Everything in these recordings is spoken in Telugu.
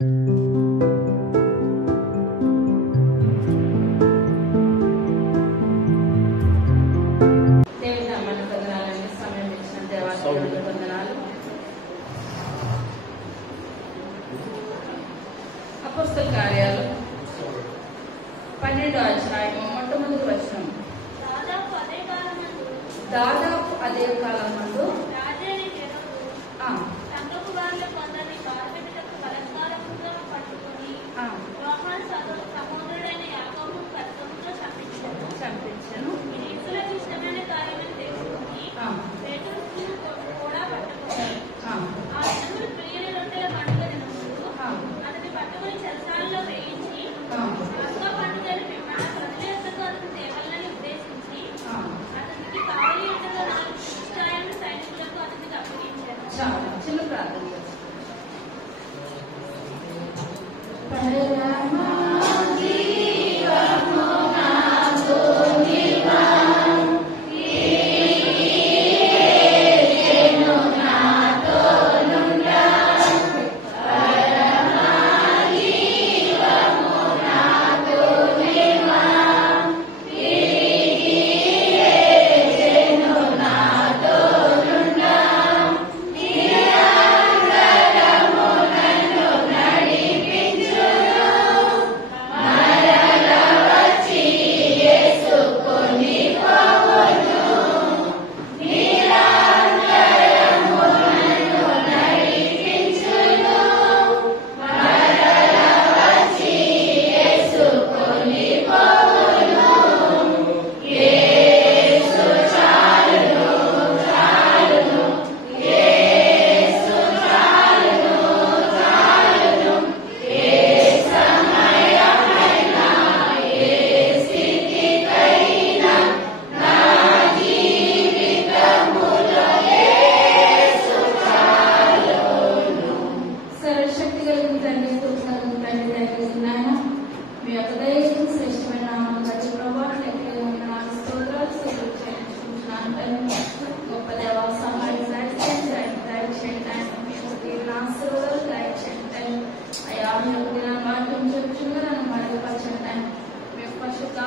అపోస్తల కార్యాలు 12వ అధ్యాయము మొట్టమొదటి వచనం. దాదాపు అదే కాలం నందు చంపించను. చిన్న ప్రార్థన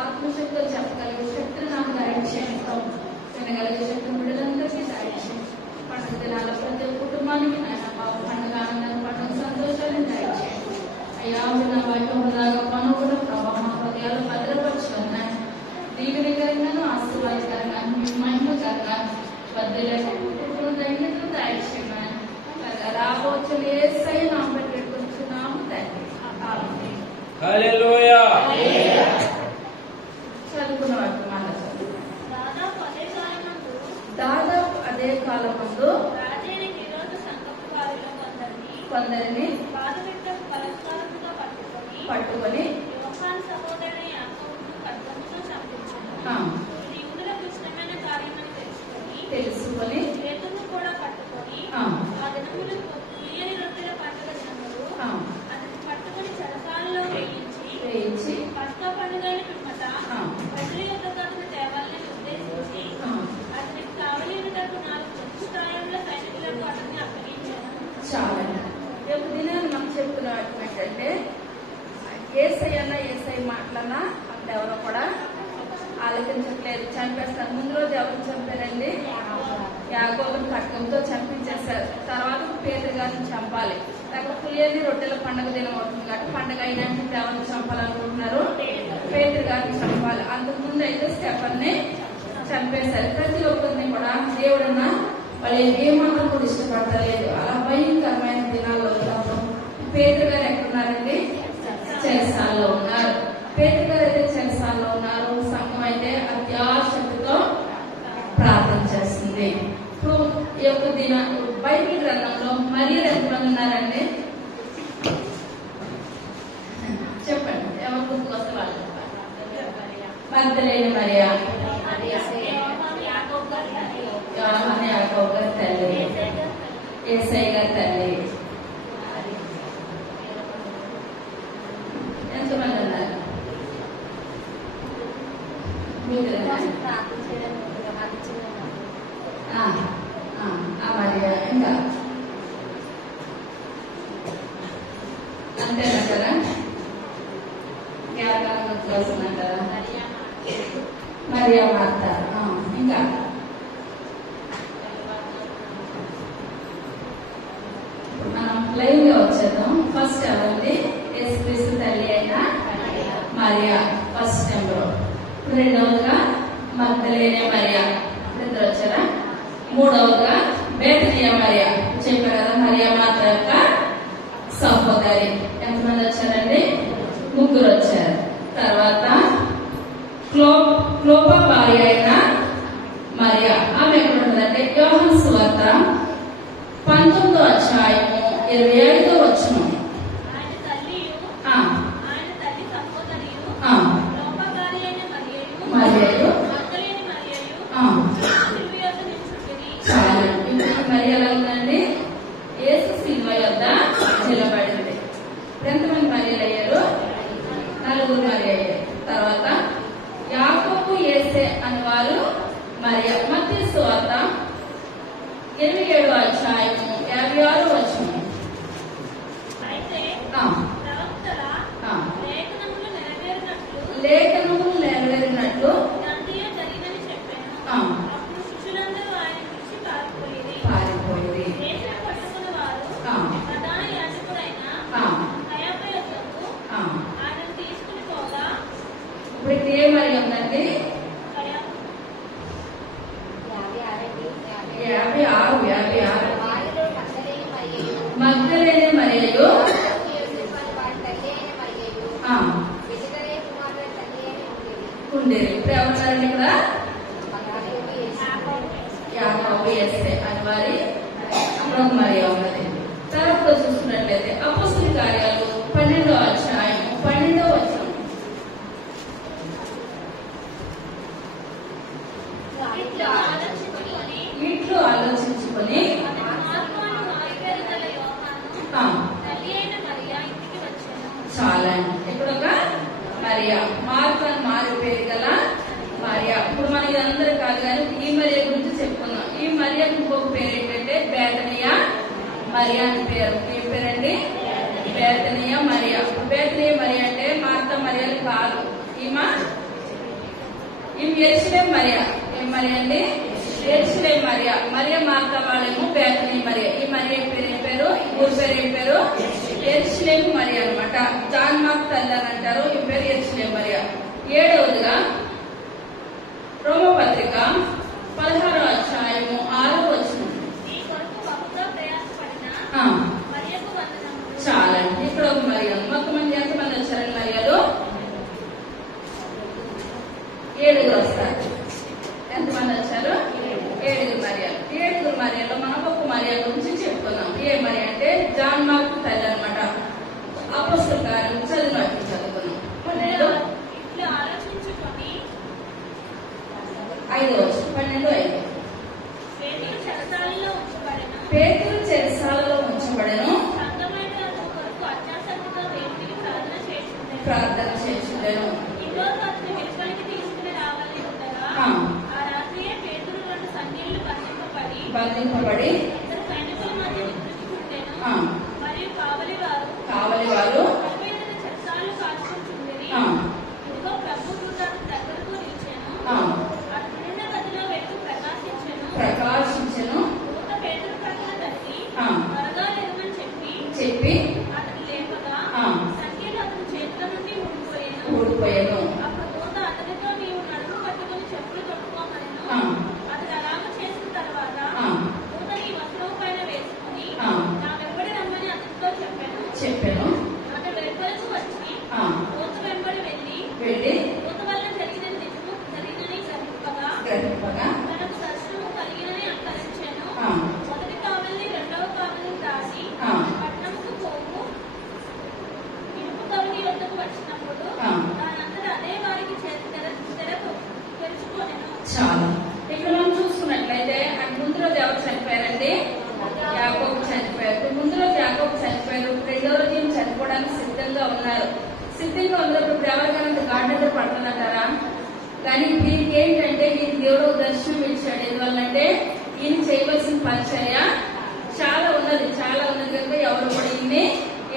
ఆత్మశక్తులు చెప్పగలిగే శక్తులు నాకు దయచేస్తాం. వినగలిగే శక్తులు బిడ్డలందరికీ దయచేయండి. పండుగ దినాల ప్రతి కుటుంబానికి నాయన బాబు పండుగ ఆనందాన్ని పండుగ సంతోషాన్ని దయచేయండి. అయ్యా నా వైకుంఠదాగా పనులు ప్రభావ మా హృదయాలు భద్రపరచుకున్నాయి. దీవెనకరంగాను ఆశీర్వాదకరంగాను మీ మహిమకరంగా వద్దలేకుండా ధన్యతలు దయచేయండి. రాబోచ్చు యేసయ్య నామమున పెట్టుకుంటున్నాము తండ్రి. ఆమేన్. హల్లెలూయా. చదువుకున్న వాటి మాట దాదాపు అదే కాలం ముందు కొందరిని పట్టుకొని తెలుసుకొని వేయించి పస్కా పండుగని పిమ్మట ప్రజల యొక్క దేవాలయాన్ని ఉద్దేశించి అతనికి కావలియుటకు 4 చతుష్టాయంలో సైనికులకు అతన్ని అప్పగించాను. చాలా రేపు దినాన్ని మనం చెప్తున్న వాటి ఏంటంటే ఏసై మాటలన్నా అంటే ఎవరో కూడా ఆలోచించట్లేదు. చంపేస్తారు. ముందు రోజు ఎవరు చంపారండి? యాకోబుని ఖడ్గంతో చంపించేస్తారు. తర్వాత పేతురు గారిని చంపాలి. తర్వాత పులియని రొట్టెల పండుగ దినం అవుతుంది కాబట్టి పండుగ అయినాక ఎవరిని చంపాలనుకుంటున్నారు? పేతురు గారిని చంపాలి. అంతకుముందు అయితే స్టెఫన్ని చంపేశారు. ప్రతి ఒక్కరిని కూడా దేవుడన్నా వాళ్ళు ఏమాత్రం కూడా ఇష్టపడతలేదు. అలా భయంకరమైన దినాల్లో పేతురు గారు ఎక్కడున్నారండి? చెరసాలలో ఉన్నారు. పేతురు గారు అయితే చెరసాలలో ఉన్నారు. సంఘం అయితే అత్యాశక్తితో ప్రార్థన చేస్తుంది. ఇప్పుడు ఈ యొక్క దిన బైబిల్ గ్రంథంలో మరియలు ఎంతమంది ఉన్నారండి? చెప్పండి. ఎవరు గుర్తుకొస్తే వాళ్ళు మగ్దలేని మరియా, యోహాను యాకోబు గారి తల్లి, యేసయ్య గారి తల్లి. ఎంతమంది ఉన్నారు? మరియా ఇంకా అంతేనంటారా? జ్ఞాపకాల కోసం అంటారా? మరియా మాత. ఇంకా మనం లైవ్ గా వచ్చేద్దాం. ఫస్ట్ ఎవరండి? యేసుక్రీస్తు తల్లి అయిన మరియా ఫస్ట్ నెంబర్. రెండవదిగా మగ్దలేనే మరియా. ఇద్దరు వచ్చారా? మూడవదిగా బేతనియా మరియా. చెప్పారు కదా, మరియా మాత యొక్క సహోదరి. ఎంతమంది వచ్చారండి? ముగ్గురు వచ్చారు. తర్వాత క్లోపా భార్య అయిన మరియా. ఆమె ఎక్కడ ఉంటుందంటే యోహాను సువార్త 19వ అధ్యాయము 25వ వచనం. మరియా చాలా మరి ఎలా ఉందండి? యేసు సిలువ యొద్ద నిలబడింది. ఎంతమంది మరియలు అయ్యారు? 4 మరి అయ్యారు. తర్వాత యాకోబు యేసే అని వారు మరియా. మత్తయి సువార్త 27వ అధ్యాయము 56వ వచనం. లేఖనములు నెరవేరినట్లు పారిపోయింది. ఇప్పుడు ఏ మరి ఉందండి? 56 మగ్దలేనే మరియు ఉండేది. ఇప్పుడు ఏమన్నారండి ఇక్కడ? యాకోబు యేసే అని వారి అప్పుడు మరియా ఉన్నది. తర్వాత చూసుకున్నట్లయితే అపోస్తలుల కార్యాలు 12వ అధ్యాయం 12వ వచనం. వీటిలో ఆలోచించుకొని చాలా ఇక్కడ ఒక మరియా, మార్కు అని మారి పేరు గల మరియా. ఇప్పుడు మనం ఇదందరూ కాదు కానీ ఈ మరియా గురించి చెప్పుకున్నాం. ఈ మరియా ఇంకొక పేరు ఏంటంటే బేతనియా మరియా అని పేరు. ఏం పేరండి? బేతనియా మరియా. బేతనియా మరియా అంటే మార్త మరియాలు కాదు. ఈమె యెరూషలేం మరియా. ఏం మరియా అండి? యెరూషలేం మరియా. మరియా మార్త వాళ్ళేమో బేతనియా మరియా. ఈ మరియా పేరు ఏం పేరు? ఊరి పేరు ఏం పేరు? యెరూషలేం మరియా అనమాట. జాన్ మార్క్ తల్లి అని అంటారు. ఈ పేరు యెరూషలేం మరియా. 7వదిగా రోమపత్రిక 16వ అధ్యాయము 6వ వచనం. చాలా ఇక్కడ ఒక మరియా. మొత్తం మంది ఎంతమంది వచ్చారండి మరియాలు? 7 వస్తారు. ఎంతమంది వచ్చారు? 7 మరియాలు. 7 మరియాలో మనం ఒక మరియా గురించి చెప్పుకున్నాం. ఏ మరియా అంటే జాన్ మార్క్ తల్లి అనమాట. అపోస్తలుల కార్యం చదువుకున్నాం. 12 5 12:5. పేతురు చెరసాలలో ఉంచబడెను, ప్రార్థన చేయుచుండెను. బంధింపబడి కావలి వారు ప్రకాశించెను. చెప్పి ఊడిపోయాను. చెప్పాను. వెళ్ళి గ్రహింపగా చాలా. ఇక్కడ మనం చూసుకున్నట్లయితే ముందు రోజు ఎవరు చనిపోయారండి? యాకోబు చనిపోయారు. ముందు రోజు యాకోబు చనిపోయారు. రెండో రోజు ఏం చనిపోవడానికి సిద్ధంగా ఉన్నారు. సిద్ధంగా ఉన్నప్పుడు ఎవరికైనా గాఢంగా పడుతున్నటారా? కానీ దీనికి ఏంటంటే ఈయన దేవుడు దర్శనం ఇచ్చాడు. ఎందువల్లంటే ఈయన చేయవలసిన పరిచర్య చాలా ఉన్నది కనుక ఎవరు కూడా ఈయన్ని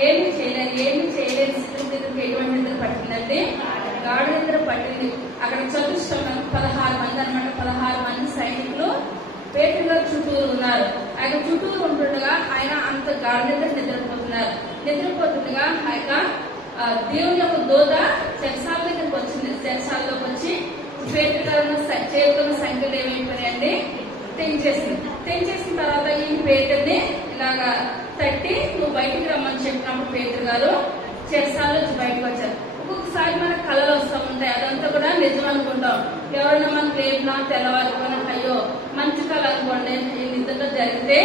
ఏమి చేయలేదు స్థితికి ఎటువంటి నిద్ర పట్టిందంటే గాఢ నిద్ర పట్టింది. అక్కడ చతుష్టం 16 మంది అనమాట. 16 మంది సైనికులు పేతురు గారు చుట్టూరు ఉన్నారు. ఆయన చుట్టూరు ఉంటుండగా ఆయన అంత గాఢ నిద్రపోతున్నారు. నిద్రపోతుండగా ఆయన దేవుని యొక్క దూత చెరసాల దగ్గరికి వచ్చింది. చెరసాలలోకి వచ్చి పేతురు గారు చేరుకున్న సంఖ్యలు ఏమైపోయాయండి తెంచేసిన తర్వాత ఈ పేతుర్ని ఇలాగా తట్టి నువ్వు బయటికి రమ్మని చెప్పినప్పుడు పేతురు గారు చెరసాల నుంచి బయటకు వచ్చారు. ఒక్కొక్కసారి మనకు కళలు వస్తూ ఉంటాయి, అదంతా కూడా నిజం అనుకుంటాం. ఎవరైనా మనకు లేపినా తెల్లవారుకున్నా అయ్యో మంచి కళ అనుకోండి, నిజంగా జరిగితే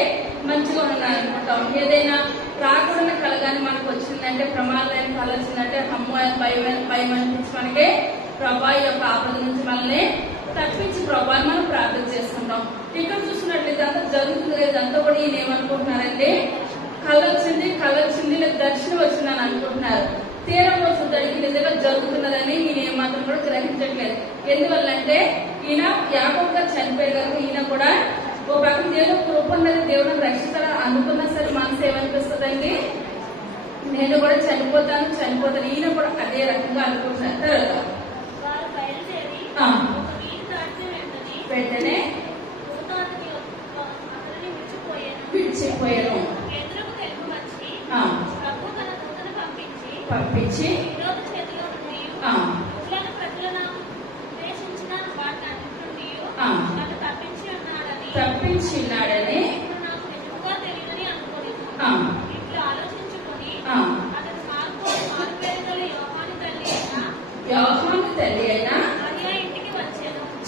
మంచిగా ఉన్నాయి అనుకుంటాం. ఏదైనా రాకుండా కళ కానీ మనకు వచ్చిందంటే ప్రమాదమైన కళ వచ్చిందంటే అమ్మో భయం అనిపించి మనకి ప్రభా యొక్క ఆపద నుంచి మనల్ని తప్పించి ప్రభాని మనం ప్రార్థన చేసుకుంటాం. ఇక్కడ చూసినట్లయితే అంతా జరుగుతుంది లేదు, అంతా కూడా ఈయన ఏమనుకుంటున్నారంటే కళ వచ్చింది లేదా దర్శనం వచ్చిందని అనుకుంటున్నారు. తీరం వచ్చేసరికి నిజంగా జరుగుతున్నదని ఈయన ఏమాత్రం కూడా గ్రహించట్లేదు. ఎందువల్లంటే ఈయన యాకోబు గారు చనిపోయారు కనుక ఈయన కూడా ఓ పక్కన దేవుడు కృప ఉన్నది, దేవుడిని రక్షిస్తారని అనుకున్నా సరే మనసు ఏమనిపిస్తుందండి, నేను కూడా చనిపోతాను. ఈయన కూడా అదే రకంగా అనుకుంటున్నారు. తర్వాత వెంటనే విడిచిపోయాను పంపించి తప్పించినాడని యోహాను తల్లి అయినా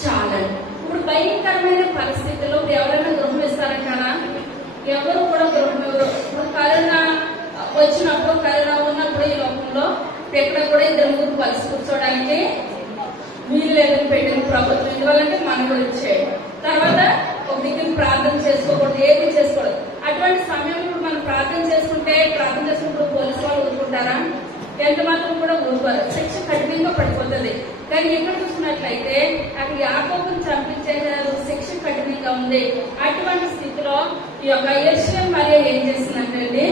చాలండి. ఇప్పుడు భయంకరమైన పరిస్థితుల్లో ఎవరైనా గృహం ఇస్తారంటారా? ఎవరు కూడా గృహం ఎవరు. ఇప్పుడు కరోనా వచ్చినప్పుడు కరోనా ఉన్నప్పుడు ఈ లోకంలో ఎక్కడ కూడా 2-3 కలిసి కూర్చోడానికి వీలు లేదని పెట్టిన ప్రభుత్వం. ఎందువల్లంటే మన గురించి తర్వాత ఒక దిక్కుని ప్రార్థన చేసుకోకూడదు, ఏది చేసుకోకూడదు. అటువంటి సమయంలో మనం ప్రార్థన చేసుకుంటూ పోలీసు వాళ్ళు ఊరుకుంటారా? ఎంత మాత్రం కూడా ఊరుకోరు, శిక్ష కఠినంగా పడిపోతుంది. కానీ ఎక్కడ చూసినట్లయితే అక్కడ యాకోబుని చంపించే శిక్ష కఠినంగా ఉంది. అటువంటి స్థితిలో ఈ యొక్క యెరూషలేము మరియ ఏం చేసిందంటే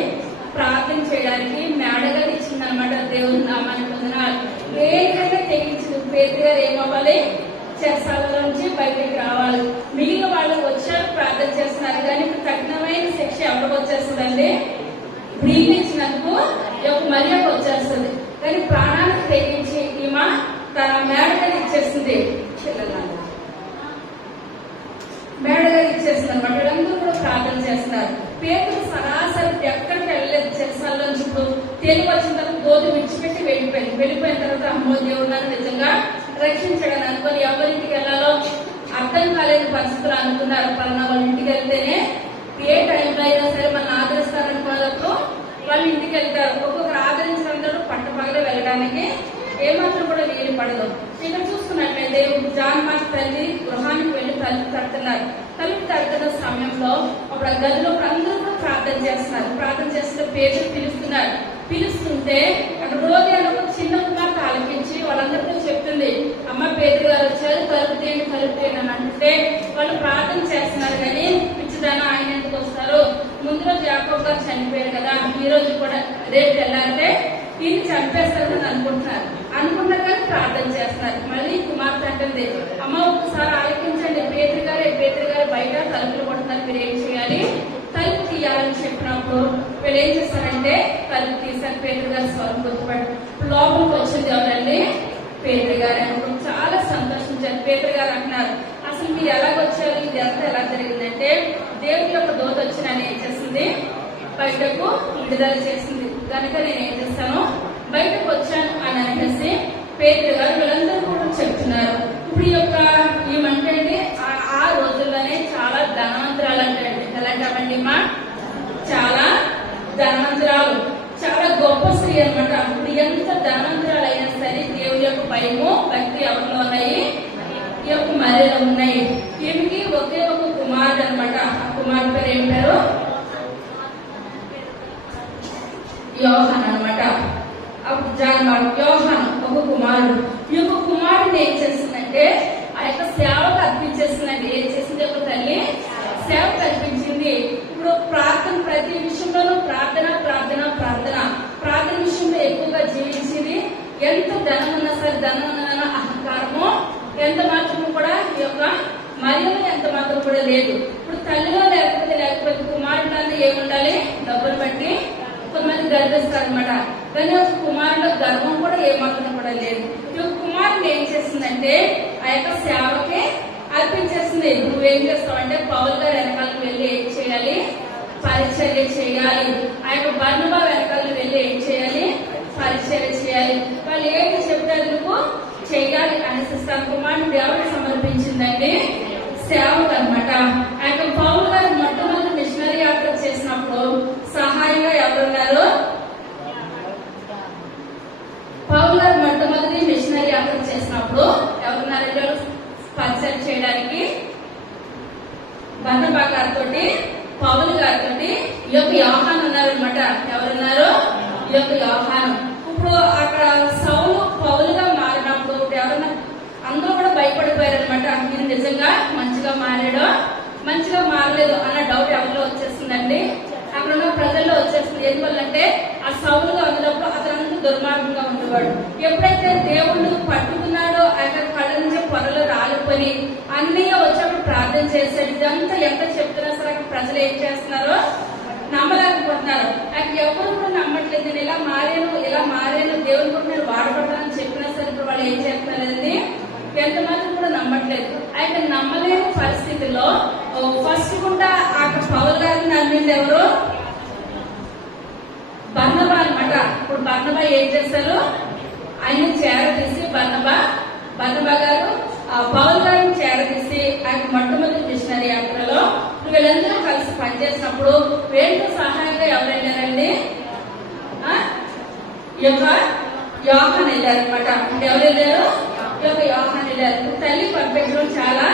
ప్రార్థన చేయడానికి మేడగా ఇచ్చిందనమాట. దేవుని నామాన్ని పొందనాలి. వేగంగా తెగించింది. పేతురు గారు ఏమవ్వాలి, చెరసాల నుంచి బయటకు రావాలి. మిగిలిన వాళ్ళు వచ్చారు, ప్రార్థన చేస్తున్నారు. కానీ కఠినమైన శిక్ష ఎవరికి వచ్చేస్తుందండి, ప్రీతించినందుకు మరియకు వచ్చేస్తుంది. కానీ ప్రాణానికి తెగించి ఈమె తన మేడగా ఇచ్చేస్తుంది. అనమాట. వీళ్ళందరూ కూడా ప్రార్థన చేస్తున్నారు. పేతురు సరాసరి ఎక్కడికి వెళ్ళలేదు. చెరసాల నుంచి ఇప్పుడు తెలుగు వచ్చిన తర్వాత గోధుమ విడిచిపెట్టి వెళ్ళిపోయిన తర్వాత అమ్మో దేవుడు నన్ను నిజంగా రక్షించడని అనుకుని ఎవరింటికి వెళ్ళాలో అర్థం కాలేని పరిస్థితులు అనుకున్నారు. పలానా వాళ్ళ ఇంటికి వెళ్తేనే ఏ టైంలో అయినా సరే మనం ఆదరిస్తారనుకున్నప్పుడు వాళ్ళు ఇంటికి వెళ్తారు. ఒక్కొక్కరు ఆదరించినందరూ పట్టపగలే వెళ్ళడానికి ఏమాత్రం కూడా వీలు పడదు. ఇక్కడ చూసుకున్నట్లయితే జాన్ మార్క్ తల్లి గృహానికి వెళ్లి తలుపు తడుతున్నారు. తలుపు తడుతున్న సమయంలో అప్పుడు ఆ గదిలో అందరూ కూడా ప్రార్థన చేస్తున్నారు. ప్రార్థన చేస్తున్న పేరు పిలుస్తుంటే అక్కడ రోజు ఒక చిన్న కుమార్తె ఆలకించి వాళ్ళందరితో చెప్తుంది, అమ్మ పేదరు గారు వచ్చారు, తలుపు తీయండి అని అంటే వాళ్ళు ప్రార్థన చేస్తున్నారు. కానీ పిచ్చిదానా ఆయన ఎందుకు వస్తారు, ముందు రోజు యాకోబు గారు చనిపోయారు కదా, ఈ రోజు కూడా రేపు వెళ్ళాలంటే ఈయన చంపేస్తారని అనుకుంటున్నారు కానీ ప్రార్థన చేస్తున్నారు. మళ్ళీ కుమార్తె అంటుంది, అమ్మ ఒకసారి ఆలకించండి, పేదరు గారు బయట తలుపులు కొడుతున్నారు, మీరు ఏం చేయాలి, తలుపు తీయాలని చెప్పినప్పుడు వీళ్ళు ఏం చేస్తారంటే తలుపు తీసారు. పేదరు గారు స్వరం గుర్తుపడి లోపలికి వచ్చింది ఎవరండి, పేదరు గారు అనుకుంటూ చాలా సంతోషించారు. పేదరు గారు అంటున్నారు, అసలు మీరు ఎలాగొచ్చారు, ఇది అంతా ఎలా జరిగిందంటే దేవుడి యొక్క దూత వచ్చి నన్ను ఏం చేసింది, బయటకు విడుదల చేసింది కనుక నేను ఏం చేస్తాను, బయటకు వచ్చాను అని అనేసి పేదరు గారు వీళ్ళందరూ కూడా చెప్తున్నారు. ఇప్పుడు ఏమంటే ఆ రోజుల్లోనే చాలా ధనవంతురాలు అంటండి. ఎలాంటి మా చాలా ధనవంతురాలు, చాలా గొప్ప స్త్రీ అనమాట. ఇప్పుడు ఎంత ధనవంతురాలు అయినా సరే దేవుడి యొక్క భయము భక్తి ఎవరిలో ఉన్నాయి, ఈ యొక్క మర్యాద ఉన్నాయి. ఈమెకి ఒకే ఒక కుమారుడు అనమాట. ఆ కుమారుడు పేరు ఏం పేరు, యోహాన్ అనమాట. అప్పుడు యోహాన్ ఒక కుమారుడు. ఈ యొక్క కుమారుడిని ఏం చేస్తుందంటే ఆ యొక్క సేవకు అర్పించేస్తుందండి. ఏం చేసింది ఒక తల్లి, సేవకు అర్పించింది. ఇప్పుడు ప్రార్థన, ప్రతి విషయంలోనూ ప్రార్థన ప్రార్థన ప్రార్థన ధనం అహంకారము ఎంత మాత్రము కూడా ఈ యొక్క మహిమ ఎంత మాత్రం కూడా లేదు. ఇప్పుడు తల్లిలో లేకపోతే కుమారుడు ఏముండాలి, డబ్బులు బట్టి కొంతమంది గర్విస్తారు అనమాట. కానీ ఒక కుమారుడు గర్వం కూడా ఏమాత్రం కూడా లేదు. ఈ కుమారుడు ఏం చేస్తుందంటే ఆ యొక్క సేవకి అర్పించేస్తుంది. నువ్వేం చేస్తావంటే పౌలు గారు వెనకాలకు వెళ్ళి ఏం చేయాలి, పరిచర్య చేయాలి. ఆ యొక్క బర్నబా వెనకాలకు వెళ్ళి ఏం చేయాలి, పరిచర్య చేయాలి. వాళ్ళు ఏంటి చెప్తారు, నువ్వు చేయాలి అనేసి తన కుమారుడు ఎవరికి సమర్పించిందండి, సేవకు అనమాట. ఆ యొక్క పౌలు గారు మొట్టమొదటి మిషనరీ యాత్ర చేసినప్పుడు సహాయంగా ఎవరున్నారు, పౌలు గారు మొట్టమొదటి మిషనరీ యాత్ర చేసినప్పుడు ఎవరున్నారు పరిచయం చేయడానికి, బర్నబా గారితో పౌలు గారితో ఈ యొక్క యోహాను ఉన్నారనమాట. ఎవరున్నారు, ఈ యొక్క యోహాను. ఇప్పుడు అక్కడ సౌలు పౌలుగా మారినప్పుడు ఎవరన్నా అందరూ కూడా భయపడిపోయారు అనమాట. మీరు నిజంగా మంచిగా మారాడో మంచిగా మారలేదు అన్న డౌట్ ఎవరిలో వచ్చేస్తుందండి, అక్కడ ఉన్న ప్రజల్లో వచ్చేస్తుంది. ఎందువల్లంటే ఆ సౌలుగా ఉన్నప్పుడు అతను దుర్మార్గంగా ఉండేవాడు. ఎప్పుడైతే దేవుడు పట్టుకున్నాడో ఆ యొక్క కళ్ళ నుంచి పొరలు రాలిపోయి అన్నయ్య వచ్చేప్పుడు ప్రార్థన చేశాడు. ఇదంతా ఎంత చెప్తున్నా సరే ప్రజలు ఏం చేస్తున్నారో నమ్మలేకపోతున్నారు. ఎవరు కూడా నమ్మట్లేదు. నేను ఇలా మారాను దేవుని కూడా నేను వాడబడ్డానని చెప్పినా సరే ఇప్పుడు వాళ్ళు ఏం చేస్తున్నారండి, ఎంత మాత్రం కూడా నమ్మట్లేదు. అయితే నమ్మలేని పరిస్థితుల్లో ఫస్ట్ కూడా ఆ పౌలు గారిని నమ్మింది ఎవరు, బర్నబా అనమాట. ఇప్పుడు బర్నబా ఏం చేశారు, ఆయన చేరదీసి బర్నబా గారు పౌలు గారిని చేరదీసి ఆయన మొట్టమొదటి మిషనరీ యాత్రలో వీళ్ళందరూ కలిసి పనిచేసినప్పుడు వీళ్ళతో సహాయంగా ఎవరు వెళ్ళారండి, ఈ యొక్క యోహాను వెళ్ళారనమాట. ఎవరు వెళ్ళారు, ఈ యొక్క యోహాను వెళ్ళారు. తల్లి పంపించడం చాలా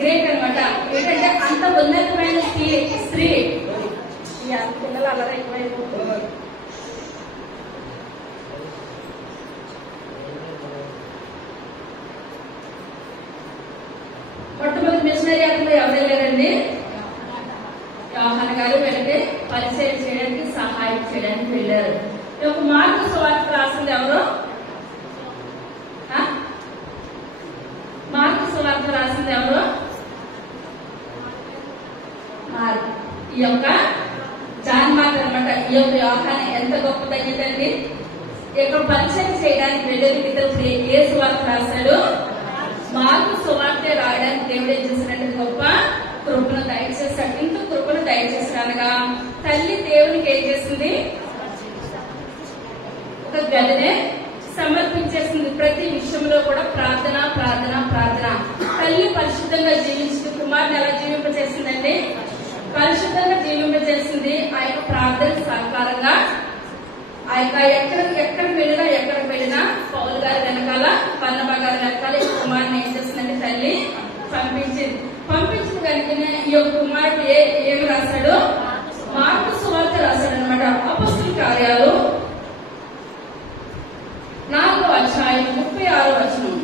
గ్రేట్ అనమాట. ఏంటంటే అంత ఉన్నతమైన స్త్రీ పిల్లలు అలా ఎక్కువైపోతున్నారు. మొట్టమొదటి మిషనరీ యాత్రలో ఎవరు వెళ్ళారండి, యోహాను గారు వెళ్తే పరిచయం చేయడానికి సహాయం చేయడానికి వెళ్ళారు. ఈ యొక్క మార్కు సువార్త రాసింది ఎవరు, మార్కు సువార్త రాసింది ఎవరు, ఈ యొక్క జాన్ మార్క్ అనమాట. ఈ యొక్క యోహాను ఎంత గొప్పదైందండి, ఇక్కడ పరిచయం చేయడానికి వెళ్ళేది ఇతరులు ఏ సువార్త రాశాడు, మార్కు సువార్త రాయడానికి దేవుడు ఏం చేశాడంటే గొప్ప కృపను దయచేశాడు. ఇంత కృపను దయచేసాడనగా తల్లి దేవునికి ఏం చేసింది, ఒక గదినే సమర్పించేసింది. ప్రతి విషయంలో కూడా ప్రార్థన ప్రార్థన ప్రార్థన. తల్లి పరిశుద్ధంగా జీవించింది. కుమారుని ఎలా జీవింపచేసిందండి, పరిశుద్ధంగా జీవింపచేసింది. ఆ యొక్క ప్రార్థన సహకారంగా ఆ యొక్క ఎక్కడికి వెళ్ళినా పౌలు గారి వెనకాల బర్నబా గారి వెనకాల ఈ కుమారుని ఏం చేస్తుందంటే తల్లి పంపించిన కనుకనే ఈ యొక్క కుమారుడు ఏమి రాశాడు, మార్కు సువార్త రాశాడు అనమాట. అపొస్తలుల కార్యాలు 4వ అధ్యాయం 36వ వచనం.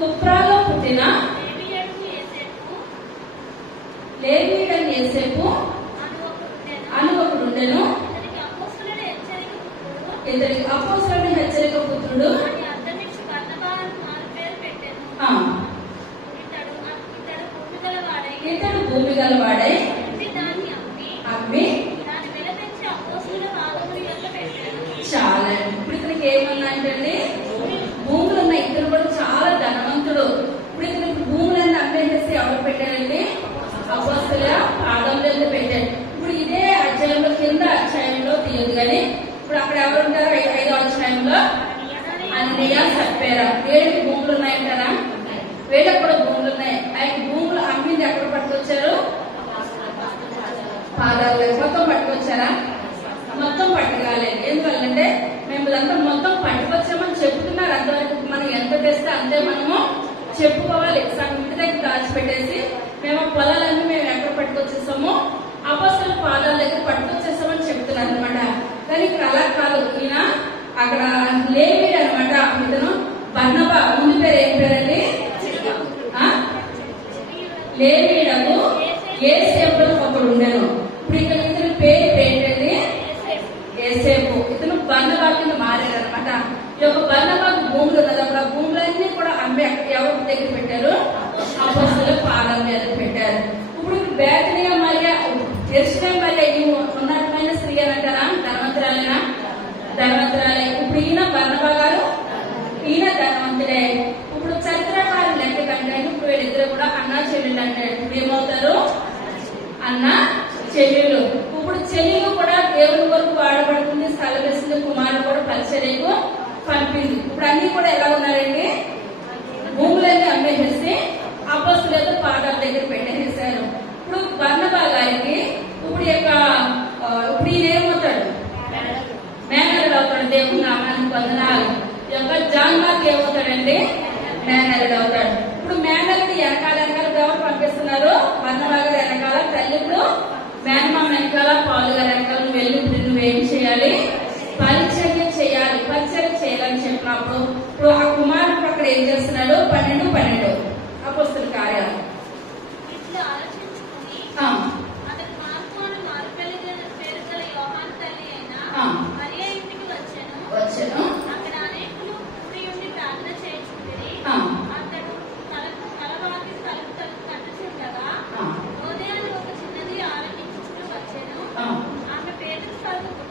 కుప్రాలో పుట్టిన లేవీయుడైన యోసేపు అని ఒకడుండెను. ఇతనికి అపోస్తలుని హెచ్చరిక పుత్రుడు. ఇతడు భూమి గలవాడై అమ్మి చాలా. ఇప్పుడు ఇతనికి ఏమన్నా అంటే భూములు ఉన్నాయి. ఇతను కూడా చాలా ధనవంతుడు. ఇప్పుడు ఇతనికి భూములన్నీ అమ్మేసేసి ఎవరు పెట్టారండి, అపోస్తలుల పాదముల పెట్టారు. ఇప్పుడు ఇదే అధ్యాయంలో కింద అధ్యాయంలో తీయదు కానీ ఇప్పుడు అక్కడ ఎవరుంటారు, 5వ అధ్యాయంలో అన్నయ్య సప్పేరా వీళ్ళకి భూములు ఉన్నాయంటారా, వీళ్ళకి కూడా భూములు ఉన్నాయి. ఆయన భూములు అమ్మింది ఎక్కడ పట్టుకొచ్చారు, పాదాలు మొత్తం పట్టుకొచ్చారా, మొత్తం పట్టుకోలేదు. ఎందువల్లంటే మిమ్మల్ని మొత్తం పట్టుకొచ్చామని చెప్తున్నారు. అంతవరకు మనం ఎంత తెస్తే అంతే మనము చెప్పుకోవాలి. సగం ఇంటి దగ్గర దాచిపెట్టేసి మేము పొలాలన్నీ మేము ఎక్కడ పట్టుకొచ్చేసాము, అపోస్తలుల పాదాల దగ్గర పట్టుకొచ్చేసామని చెప్తున్నారు అనమాట. కానీ ఇక్కడ అలా కాదు. ఈయన అక్కడ లేవీయుడు అనమాట. ఇతను బర్నబా ముందు పేరు ఏం పేరండి, లేవీయుడకు యోసేపు ఒకడు ఉండెను. ఇప్పుడు ఇక్కడ ఇతని పేరు ఏంటండి? యోసేపు. ఇతను బర్నబా కింద మారారు అనమాట. ఈ యొక్క బర్నబాకు భూములు ఉన్నది. అప్పుడు ఆ భూములన్నీ కూడా అమ్మి ఎవరి దగ్గర పెట్టారు? అపోస్తలుల పాదం మీద పెట్టారు. ఇప్పుడు బేతనియ మరియ, యెరూషలేము మరియ ఈ ఉన్నతమైన స్త్రీ అని అంటారా? ధనవంతురాలేనా? ధనవంతురాలే. ఇప్పుడు ఈయన బర్నబా గారు, ఈయన ధనవంతుడే. ఇప్పుడు చరిత్రకారులు లెక్క కంటే ఇప్పుడు వీళ్ళిద్దరు కూడా అన్నా చెల్లెలు అంటే ఏమవుతారు? అన్న చెల్లెలు. ఇప్పుడు చెల్లెలు కూడా దేవుని వరకు వాడబడుతుంది. స్థలవేసింది. కుమారుడు కూడా పరిచర్యకు పంపింది. ఇప్పుడు అన్ని కూడా ఎలా ఉన్నారండి? భూములన్నీ అమ్మేసేసి అపోస్తలుల పాదాల దగ్గర పెట్టేసేసారు. ఇప్పుడు బర్నబా గారికి ఇప్పుడు ఇప్పుడు ఈయన ఏమవుతాడు? మేనల్లుడు అవుతాడు. దేవుని నామానికి వందనాలు. ఈ యొక్క జాన్ మార్క్ ఏమవుతాడండి? మేనల్లుడు అవుతాడు. ఇప్పుడు మేనల్లుడు వెనకాల ఎవరు పంపిస్తున్నారు? బర్నబా గారు వెనకాల, తల్లిప్పుడు మేనమామ వెనకాల, పాలు గారు వెనకాల వెళ్ళి నువ్వేం చేయాలి? పరిచర్య చేయాలి. పరిచర్య చేయాలని చెప్పినప్పుడు ఇప్పుడు ఆ కుమారుడు అక్కడ ఏం చేస్తున్నాడు? 12 అపోస్తలుల కార్యాలు. వచ్చాను. అక్కడ అనేకులు కూడి ఉండి ప్రార్థన చేయించుండిరి. అతడు తలవాకి కట్టుచుండగా ఉదయాన్ని ఒక చిన్నది ఆలకించుచూ వచ్చాను. ఆమె పేదల తలుపు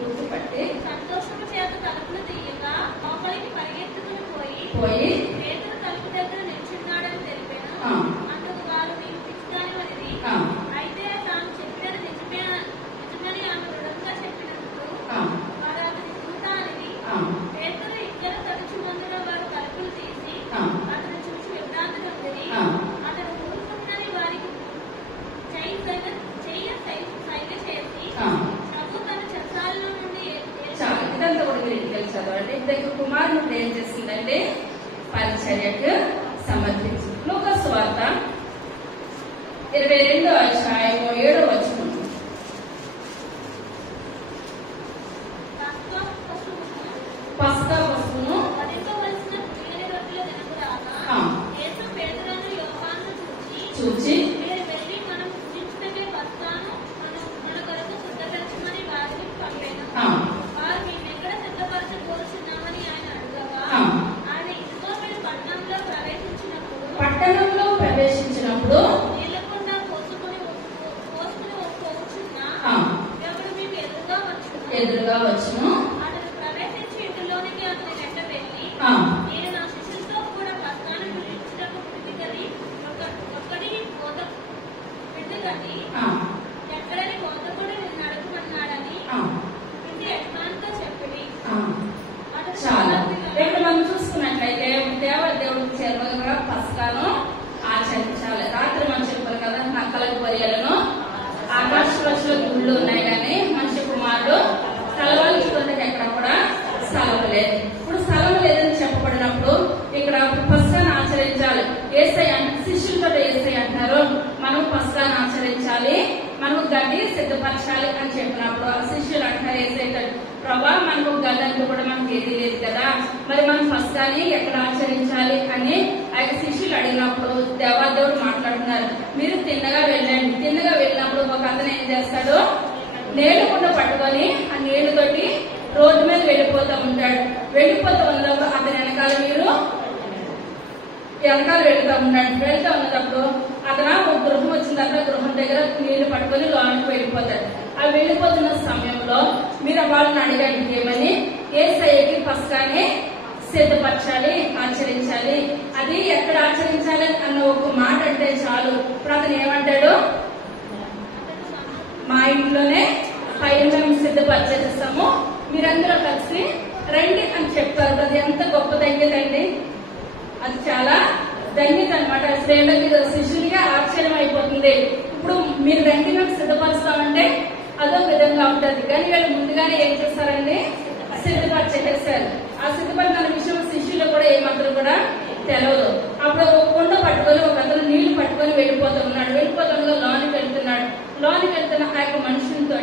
గుర్తుపట్టి సంతోషము చేత తలుపులు తీయగా లోపలికి పరిగెత్తుకుని పోయి పేదల తలుపు దగ్గర నిల్చున్నాడని తెలిపాను. అందుకు వారు మీకు పిచ్చిదానివనిది. అయితే తాను చెప్పినది నిజమని ఆమె దృఢంగా చెప్పినందుకు వారు అతని చూత అనేది. పేదలు ఇద్దరు తరచు మందులో వారు తలుపులు తీసి అతను చూసి విభ్రాంతి ఉంది. అతను ఊరుకున్నది వారికి సైగ చేసి ప్రభు తన చెరసాలలో నుండి ఇదంతా కూడా మీరు ఇంటికి చదవండి. ఇప్పుడు కుమారుడు ఏం చేసిందంటే పరిచర్యకు సమర్పించి. లూకా సువార్త 22వ అధ్యాయము 7వ వచనం. పస్కా పశువును వధింపవలసిన పులియని రొట్టెల దినము రాగా యేసు పేతురును యోహానును చూచి మీరు వెళ్ళి మనం పూజించుటకే పస్కాను మన కొరకు సిద్ధపరచమని వారిని పంపెను. వారు మేమెక్కడ సిద్ధపరచబోతున్నామని ఆయన అడగగా ఆయన ఇదిగో మీరు పట్టణంలో ప్రవేశించినప్పుడు నీళ్ళకుండా పోసుకుని పోవచ్చున్న ఎవడు మీకు ఎదురుగా వచ్చును. అతను ప్రవేశించి ఇంటిలోనికి అతని వెంట వెళ్ళి నేను నా శిష్యులతో కూడా పస్కాను పూజించుటకు పిడిగది ఎక్కడని బోధకుడు నిన్ను అడుగుమన్నాడని ఇంటి యజమానితో చెప్పి చాలా ఇక్కడ మనం చూసుకున్నట్లయితే దేవుడికి చేరువగా పస్కాను ఆచరించాలి. రాత్రి మనం చెప్పారు కదా, నక్కలకు బరియలను ఆకాశ పక్షుల గుళ్ళు ఉన్నాయి కానీ మనిషి కుమారుడు స్థలవాళ్ళు చూడడానికి ఎక్కడ కూడా స్థలం లేదు. ఇప్పుడు స్థలం లేదని చెప్పబడినప్పుడు ఇక్కడ పస్కాను ఆచరించాలి. యేసయ్య శిష్యులతో యేసయ్య అంటారు మనం పస్కాను ఆచరించాలి, మనం గడ్డి సిద్ధపరచాలి అని చెప్పినప్పుడు ఆ శిష్యులు అంటారు యేసయ్య ప్రభా మనకు గడ్డంటూ కూడా మనకి ఏది లేదు కదా, మరి మనం పస్కాని ఎక్కడ ఆచరించాలి అని ఆయన శిష్యులు అడిగినప్పుడు దేవాదేవుడు మాట్లాడుతున్నారు మీరు తిన్నగా వెళ్ళండి. తిన్నగా వెళ్ళినప్పుడు ఒక అతను ఏం చేస్తాడు? నీళ్లు కుండ పట్టుకొని ఆ నీళ్లతోటి రోడ్డు మీద వెళ్ళిపోతూ ఉంటాడు. వెళ్ళిపోతూ ఉన్నప్పుడు అతని వెనకాల వెళ్తూ ఉన్నాడు. వెళ్తూ ఉన్నప్పుడు అతను ఒక గృహం వచ్చిన తర్వాత గృహం దగ్గర నీళ్లు పట్టుకొని లోనికి వెళ్ళిపోతాడు. అవి వెళ్ళిపోతున్న సమయంలో మీరు వాళ్ళని అడిగండి ఏమని? యేసయ్యకి పస్కాని సిద్ధపరచాలి, ఆచరించాలి. అది ఎక్కడ ఆచరించాలి అన్న ఒక మాట అంటే చాలు. ఇప్పుడు అతను ఏమంటాడు? మా ఇంట్లోనే పైన మేము సిద్ధపరిచేస్తాము, మీరందరూ కలిసి రండి అని చెప్తారు. అది ఎంత గొప్ప ధన్యత అండి! అది చాలా ధన్యత అనమాట. శ్రేణులకి శిష్యులుగా ఆశ్చర్యం అయిపోతుంది. ఇప్పుడు మీరు రండి మేము సిద్ధపరుస్తామంటే అదో విధంగా ఉంటుంది. కానీ వీళ్ళు ముందుగానే ఏం చేస్తారండి? సిద్ధపరిచేస్తారు. ఆ సిద్ధపరిచిన విషయం శిష్యులు కూడా ఏమాత్రం కూడా తెలియదు. అప్పుడు ఒక కుండ పట్టుకొని ఒక అతను నీళ్లు పట్టుకొని వెళ్ళిపోతూ ఉన్నాడు. వెళ్ళిపోతుండగా లోనికి వెళ్తున్నాడు. లోనికి వెళ్తున్న ఆ యొక్క మనుషులతో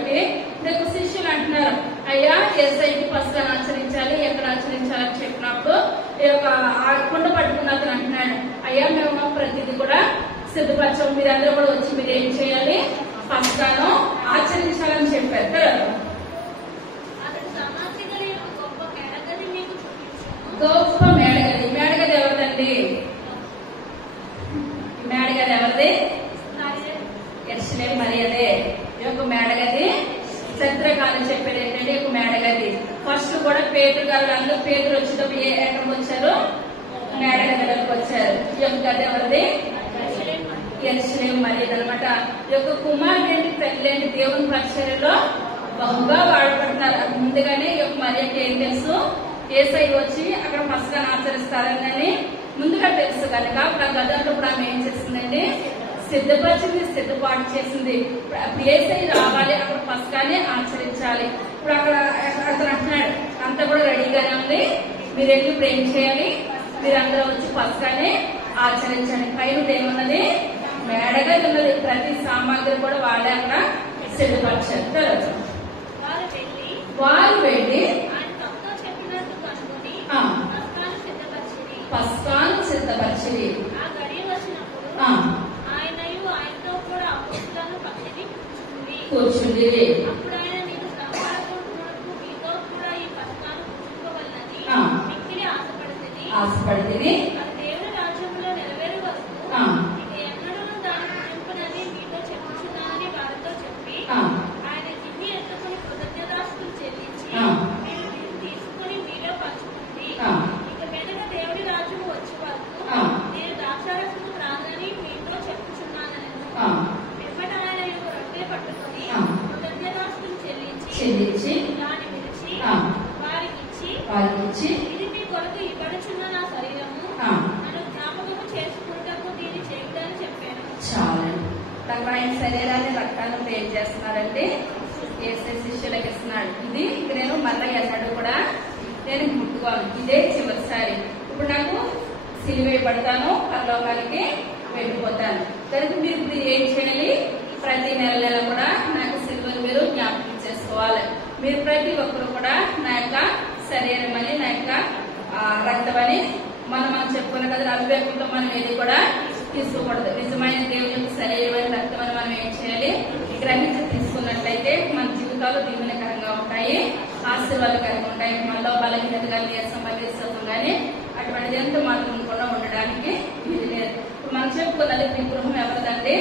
శిష్యులు అంటున్నారు అయ్యా యేసయ్యకి పస్కాను ఆచరించాలి, ఎక్కడ ఆచరించాలని చెప్పినప్పుడు ఈ యొక్క ఆ కుండ పట్టుకున్న అతను అంటున్నాడు అయ్యా మేము ప్రతిదీ కూడా సిద్ధపరచాము, మీరందరూ కూడా వచ్చి మీరు ఏం చేయాలి? పస్కాను ఆచరించాలని చెప్పారు. తర్వాత గొప్ప మేడగది. మేడగది ఎవరిదండి? మేడగది ఎవరిది? యెరూషలేము మరియదే. ఈ యొక్క మేడగది చరిత్రకాలం చెప్పేది ఏంటంటే ఈ యొక్క మేడగది ఫస్ట్ కూడా పేతురు గారు అందరూ పేతురు వచ్చేటప్పుడు ఎక్కడికి వచ్చారు? మేడగదిలోకి వచ్చారు. ఈ యొక్క గది ఎవరిది? యెరూషలేము మరియది అనమాట. ఈ యొక్క కుమారుడు తల్లి దేవుని పరిచర్యలో బహుగా వాడబడుతున్నారు. ముందుగానే ఈ యొక్క మరియకి ఏం తెలుసు? యేసయ్య వచ్చి అక్కడ పస్కాను ఆచరిస్తారని ముందుగా తెలుసు కనుక ఇప్పుడు ఆ గదంలో ఇప్పుడు ఆమె ఏం చేసిందండి? సిద్ధపరిచింది, సిద్ధపాటు చేసింది. ఇప్పుడు యేసయ్య రావాలి, అక్కడ పస్కాని ఆచరించాలి. ఇప్పుడు అక్కడ అతను అంటున్నాడు అంతా కూడా రెడీగానే ఉంది, మీరు వెళ్ళి ఇప్పుడు ఏం చేయాలి? మీరందరూ వచ్చి పస్కాని ఆచరించండి. పైన ఏమున్నది? మేడగది ఉన్నది. ప్రతి సామాగ్రి కూడా వాళ్ళే అక్కడ సిద్ధపరిచారు. తర్వాత వారు వెళ్ళి పస్కాను సిద్ధపరిచి కూర్చుండి. ఆశపడితే చెల్లించి వారికి ఇది మీ కొరకు ఇవ్వడుచున్న నా శరీరము, నన్ను జ్ఞాపకము చేసుకుంటకు దీన్ని చేయుడని చెప్పాను. చాలండి. అక్కడ ఆయన శరీరాన్ని రక్తాన్ని ఏం చేస్తున్నారంటే యేసయ్య శిష్యులకు ఇస్తున్నాడు. ఇది నేను మళ్ళీ ఎన్నడూ కూడా నేను ముట్టుకోను, ఇదే చివరిసారి. ఇప్పుడు నాకు సిలువేయబడతాను, పరలోకానికి వెళ్ళిపోతాను. కనుక మీరు ఇప్పుడు ఏం చేయాలి? ప్రతి నెల కూడా నాకు సిలువను మీరు జ్ఞాపకం చేసుకోవాలి. మీరు ప్రతి ఒక్కరు కూడా నా యొక్క శరీరం అని, నా యొక్క రక్తం అని మనం చెప్పుకున్నాం కదా. అవివేకంతో మనం ఏది కూడా తీసుకోకూడదు. నిజమైన దేవుని యొక్క శరీరమైన రక్తం అని మనం ఏం చేయాలి? గ్రహించి తీసుకున్నట్లయితే మన జీవితాలు దీవెనకరంగా ఉంటాయి, ఆశీర్వాదకరంగా ఉంటాయి. మనలో బలహీనతగా నీరసం కానీ అటువంటిది ఎంత మాత్రం కూడా ఉండడానికి ఇది లేదు. ఇప్పుడు మనం చెప్పుకున్నది ఈ గృహం ఎవరిదండి?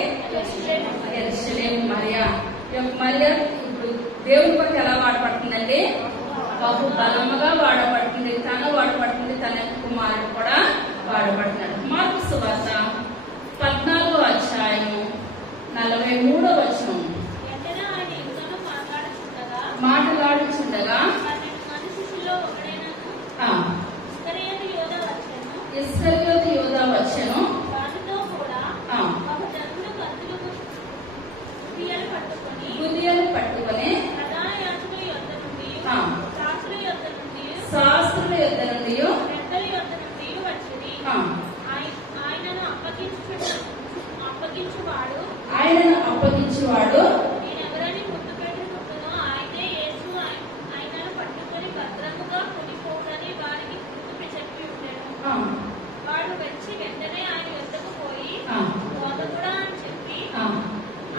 యెరూషలేము మరియా. మరియా ఇప్పుడు దేవుని కొరకు ఎలా వాడబడుతుందండి? బహు బలముగా వాడబడుతుంది. తను వాడబడుతుంది, తన కుమారుడు కూడా వాడబడుతున్నాడు. మార్కు సువార్త 14వ అధ్యాయము 43వ వచనం. మాట్లాడుచుండగా ఇస్కరియోతు యోధా వచ్చెను. గుదియలు పట్టుకొని శాస్త్రుల యొద్ద నుండి ఆయనను అప్పగించువాడు నేనెవరని ముద్దు పెట్టుకుంటున్నో ఆయనే యేసు. ఆయనను పట్టుకొని భద్రముగా కొనిపోవుడని వారికి గుర్తు చెప్పి ఉండెను. వాడు వచ్చి వెంటనే ఆయన యొద్దకు పోయి బోధకుడా అని చెప్పి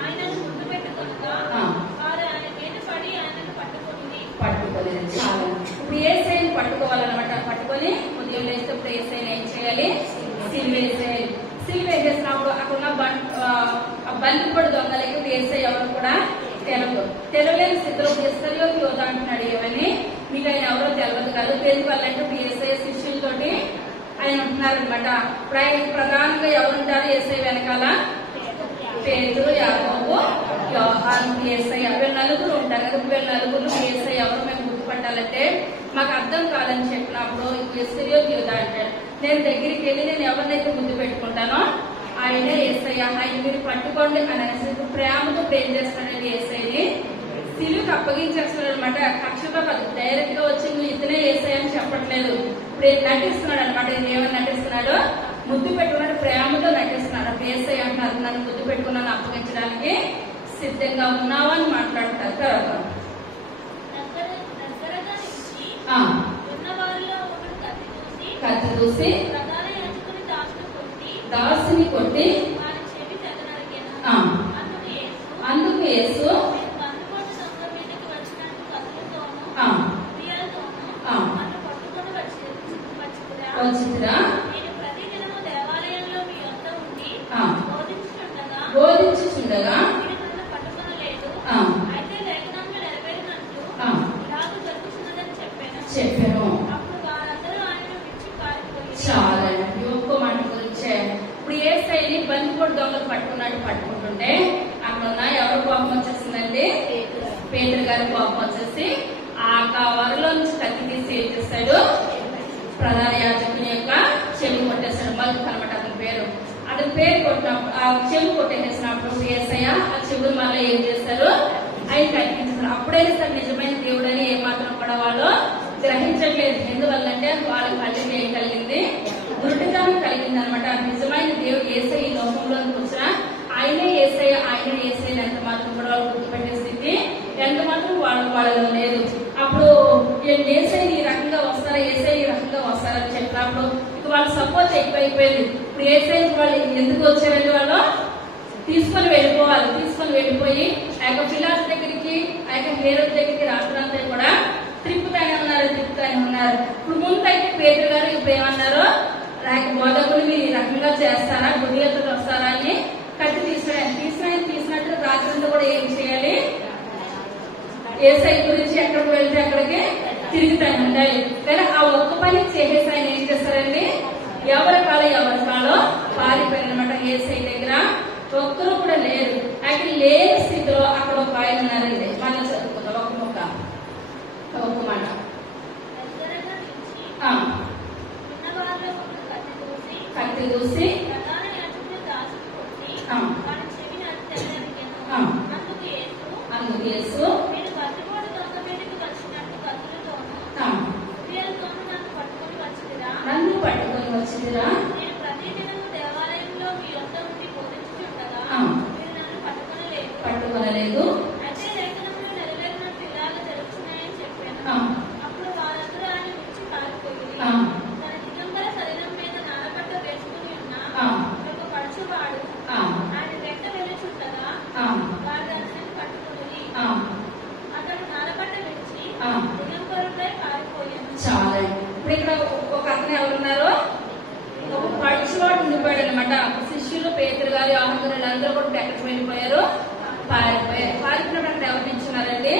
ఆయనను ముద్దు పెట్టుకొనగా వారు ఆయన మీద పడి ఆయనను పట్టుకొని చాలు. ఇప్పుడు యేసయ్యను పట్టుకోవాలన్నమాట. పట్టుకొని ఉదయం లేచినప్పుడు యేసయ్యను ఏం చేయాలి? సిలువేసేయాలి. సిలువేసేసినప్పుడు అక్కడ బందిపడి దొంగలకి యేసయ్య ఎవరు కూడా తెలియలేని స్థితిలో ఇస్కరియోతు యోధా అంటున్నాడు. ఏమని? మీకు ఆయన ఎవరో తెలియదు కాదు. తెలియవాలంటే యేసయ్య శిష్యులతోటి ఆయన ఉంటున్నారనమాట. ఇప్పుడు ఆయన ప్రధానంగా ఎవరుంటారు యేసయ్య వెనకాల? పేతురు, యాకోబు, యోహాను, యేసయ్య. వీళ్ళు నలుగురు ఉంటారు కదా. వీళ్ళ నలుగురు యేసయ్య ఎవరు మేము గుర్తుపట్టాలంటే మాకు అర్థం కాదని చెప్పినప్పుడు ఇస్కరియోతు యోధా అంటాడు. నేను దగ్గరికి వెళ్ళి నేను ఎవరినైతే ముందు పెట్టుకుంటానో ఆయనే యేసయ్య. ఆయన మీరు పట్టుకోండి అని అనేసి ప్రేమతో ఏం చేస్తాడండి? యేసయ్యని సిలువకి అప్పగించేస్తున్నాడు అనమాట. కక్షతో కాదు, డైరెక్ట్ గా వచ్చి నువ్వు ఇతనే యేసయ్య అని చెప్పట్లేదు. ఇప్పుడు నటిస్తున్నాడు అనమాట. ఏమని నటిస్తున్నాడు? ముద్దు పెట్టుకున్నాడు, ప్రేమతో నటిస్తున్నాడు. అప్పుడు యేసయ్య అంటున్నారు, నన్ను ముద్దు పెట్టుకున్నాను అప్పగించడానికి సిద్ధంగా ఉన్నావా అని మాట్లాడతారు. తర్వాత కత్తి దూసి దాసుని కొట్టి అందుకు యేసు బందిపోటు దొంగ మీదకి వచ్చినట్టు కత్తులతోనూ ఆ, ఉరియాలతోనూ ఆ. నన్ను పట్టుకొని వచ్చితిరా. వచ్చిందిరా నేను ప్రతిదినము దేవాలయంలో మీ యొద్ద ఉండి ఆ. బోధించుచుండగా మీరు నన్ను పట్టుకొనలేదు. ఆ. అయితే లేఖనంలో నెరవేరినట్లు ఆ. ఇలాగ జరుగుతున్నదని చెప్పాను. అప్పుడు వారందరూ ఆయనను విడిచి పారిపోయి చాలా ఒక్క మాట గురించే. ఇప్పుడు యేసయ్యని బందిపోటు దొంగలు పట్టుకుంటుంటే అక్కడ ఉన్న ఎవరు కోపం వచ్చేసిందండి? పేతురు గారి కోపం వచ్చేసి ఆ వరలో నుంచి కత్తి తీసి ఏం చేస్తాడు? ప్రధాన యాజకుని యొక్క చెవి కొట్టేస్తాడు. మల్క్ అనమాట అతని పేరు. అతని పేరు కొట్టినప్పుడు ఆ చెవి కొట్టేసినప్పుడు యేసయ్య ఆ చెవులు మళ్ళీ ఏం చేస్తారు? ఆయన కనిపించారు. అప్పుడైనా సరే నిజమైన దేవుడని ఏమాత్రం కూడా వాళ్ళు గ్రహించట్లేదు. ఎందువల్లంటే వాళ్ళ కళ్ళకి ఏం కలిగింది? గురుటితనం కలిగింది అనమాట. నిజమైన దేవుడు యేసయ్య ఈ లోకంలోకి వచ్చిన ఆయనే యేసయ్య ఎంత మాత్రం కూడా వాళ్ళు గుర్తుపెట్టే స్థితి ఎంత మాత్రం వాళ్ళలో లేదు. అప్పుడు యేసయ్య ఈ రకంగా వస్తారని చెప్పినప్పుడు ఇక వాళ్ళ సపోర్ట్ ఎక్కువైపోయింది. ఇప్పుడు యేసయ్య వాళ్ళు ఎందుకు వచ్చారంటే వాళ్ళు తీసుకొని వెళ్ళిపోయి ఆ యొక్క పిలాతు దగ్గరికి ఆ యొక్క హేరోదు దగ్గరికి రాత్రంతా కూడా తిప్పుతానే ఉన్నారు. ఇప్పుడు ముందు అయితే పేతురు గారు ఇప్పుడు ఏమన్నారు? బోధకులు మీరు ఈ రకంగా చేస్తారా, గుడియతలు వస్తారా అని కత్తి తీసినట్టు రాత్రంతా కూడా ఏం చేయాలి? యేసయ్య గురించి ఎక్కడికి వెళ్తే అక్కడికి తిరుగుతానే ఉండాలి. కానీ ఆ ఒక్క పని చేసేసి ఆయన ఏం చేస్తారండి? ఎవరి కాలో పారిపోయారనమాట. యేసయ్య దగ్గర ఒక్కరు కూడా లేరు. అక్కడ లేని స్థితిలో అక్కడ ఒక ఆయన ఉన్నారండి. మనం చదువుకుందాం ఒక మాట. దగ్గరగా నిలిచి ఆ, ఉన్నవారిలో ఒకడు కత్తి దూసి ప్రధాన యాజకుని దాసుని కొట్టి ఆ. వాడి చెవిని తెగనరికెను. ఆ. అందుకు యేసు యేసు మీరు బందిపోటు దొంగ మీదకి వచ్చినట్టు కత్తులతోనూ ఆ, ఉరియాలతోనూ నన్ను పట్టుకొని వచ్చితిరా. నన్ను పట్టుకొని వచ్చిందిరా. నేను ప్రతిదినము దేవాలయంలో మీ యొద్ద ఉండి బోధించుచుండగా ఆ. మీరు నన్ను పట్టుకొనలేదు. పట్టుకొనలేదు. అయితే లేఖనంలో నెరవేరినట్టు ఇలాగ జరుగుతున్నాయని చెప్పాను. ఆ. అప్పుడు వారందరూ ఆయన విడిచి పారిపోయి ఆ. తన దిగంబర శరీరం మీద నారబట్ట వేసుకుని ఉన్న ఆ. ఒక పడుచువాడు ఆ. ఆయన వెంట వెళ్ళుచుండగా ఆ. వారు అతనిని పట్టుకుని ఆ. అతడు నారబట్ట విడిచి ఆ. దిగంబరుడై పారిపోయాను. చాలా. ఇప్పుడు ఇక్కడ ఒక అతను ఎవరున్నారు? ఒక పడిచివాడు ఉండిపోయాడు అనమాట. శిష్యులు పేతురు గారు యోహాను అందరూ కూడా ఎక్కడికి వెళ్ళిపోయారు? పారిపోయినప్పుడు అక్కడ ఎవరు నిల్చున్నారండి?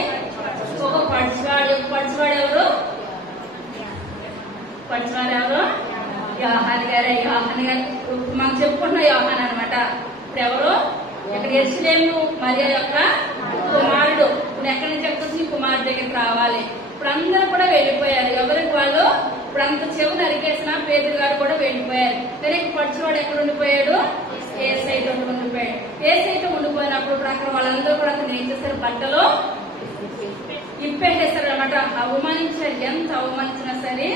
ఒక పడిచివాడు ఎవరు? యోహాను గారు. మనం చెప్పుకుంటున్న యోహాను అనమాట. ఇప్పుడు ఎవరు? ఇక్కడ యెరూషలేము మరియ యొక్క కుమారుడు. ఇప్పుడు ఎక్కడి నుంచి ఎక్కడికి కుమారుడు దగ్గరికి రావాలి. ఇప్పుడు అందరూ కూడా వెళ్ళిపోయారు. ఎవరికి వాళ్ళు ఇప్పుడు అంత చెవు నరికేసిన పేదలు గారు కూడా వెళ్ళిపోయారు. కానీ పడిచివాడు ఎక్కడ ఉండిపోయాడు? యేసయ్యతో ఉండిపోయాడు. యేసయ్యతో ఉండిపోయినప్పుడు ఇప్పుడు అక్కడ వాళ్ళందరూ కూడా అతను ఏం చేస్తారు? బట్టలో ఇప్పేసేస్తారు అనమాట. అవమానించారు. ఎంత అవమానించినా సరే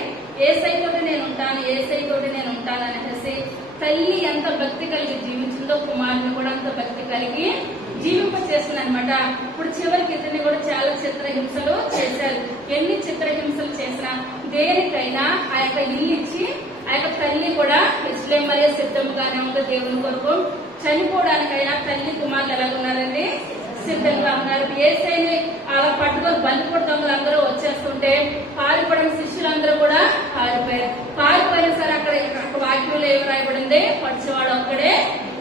యేసయ్యతోటి నేను ఉంటాను అనేసి తల్లి ఎంత భక్తి కలిగి జీవించిందో కుమారుని కూడా అంత భక్తి కలిగి జీవింపచేస్తుంది అనమాట. ఇప్పుడు చివరికి ఇతన్ని కూడా చాలా చిత్రహింసలు చేశారు. ఎన్ని చిత్రహింసలు చేసినా దేనికైనా ఆ యొక్క ఇల్లు ఇచ్చి ఆ యొక్క తల్లి కూడా యెరూషలేము మరియ సిద్ధంగానే ఉంది దేవుని కొరకు. చనిపోవడానికైనా తల్లి కుమారులు ఎలాగున్నారండి? సిద్ధంగా ఉన్నారు. యేసయ్యని అలా పట్టుకొని బందిపోటు దొంగలు అందరూ వచ్చేస్తుంటే పారిపోవడం శిష్యులందరూ కూడా పారిపోయినా సరే అక్కడ వాక్యంలో ఏమి రాయబడింది? పడిచేవాడు ఒక్కడే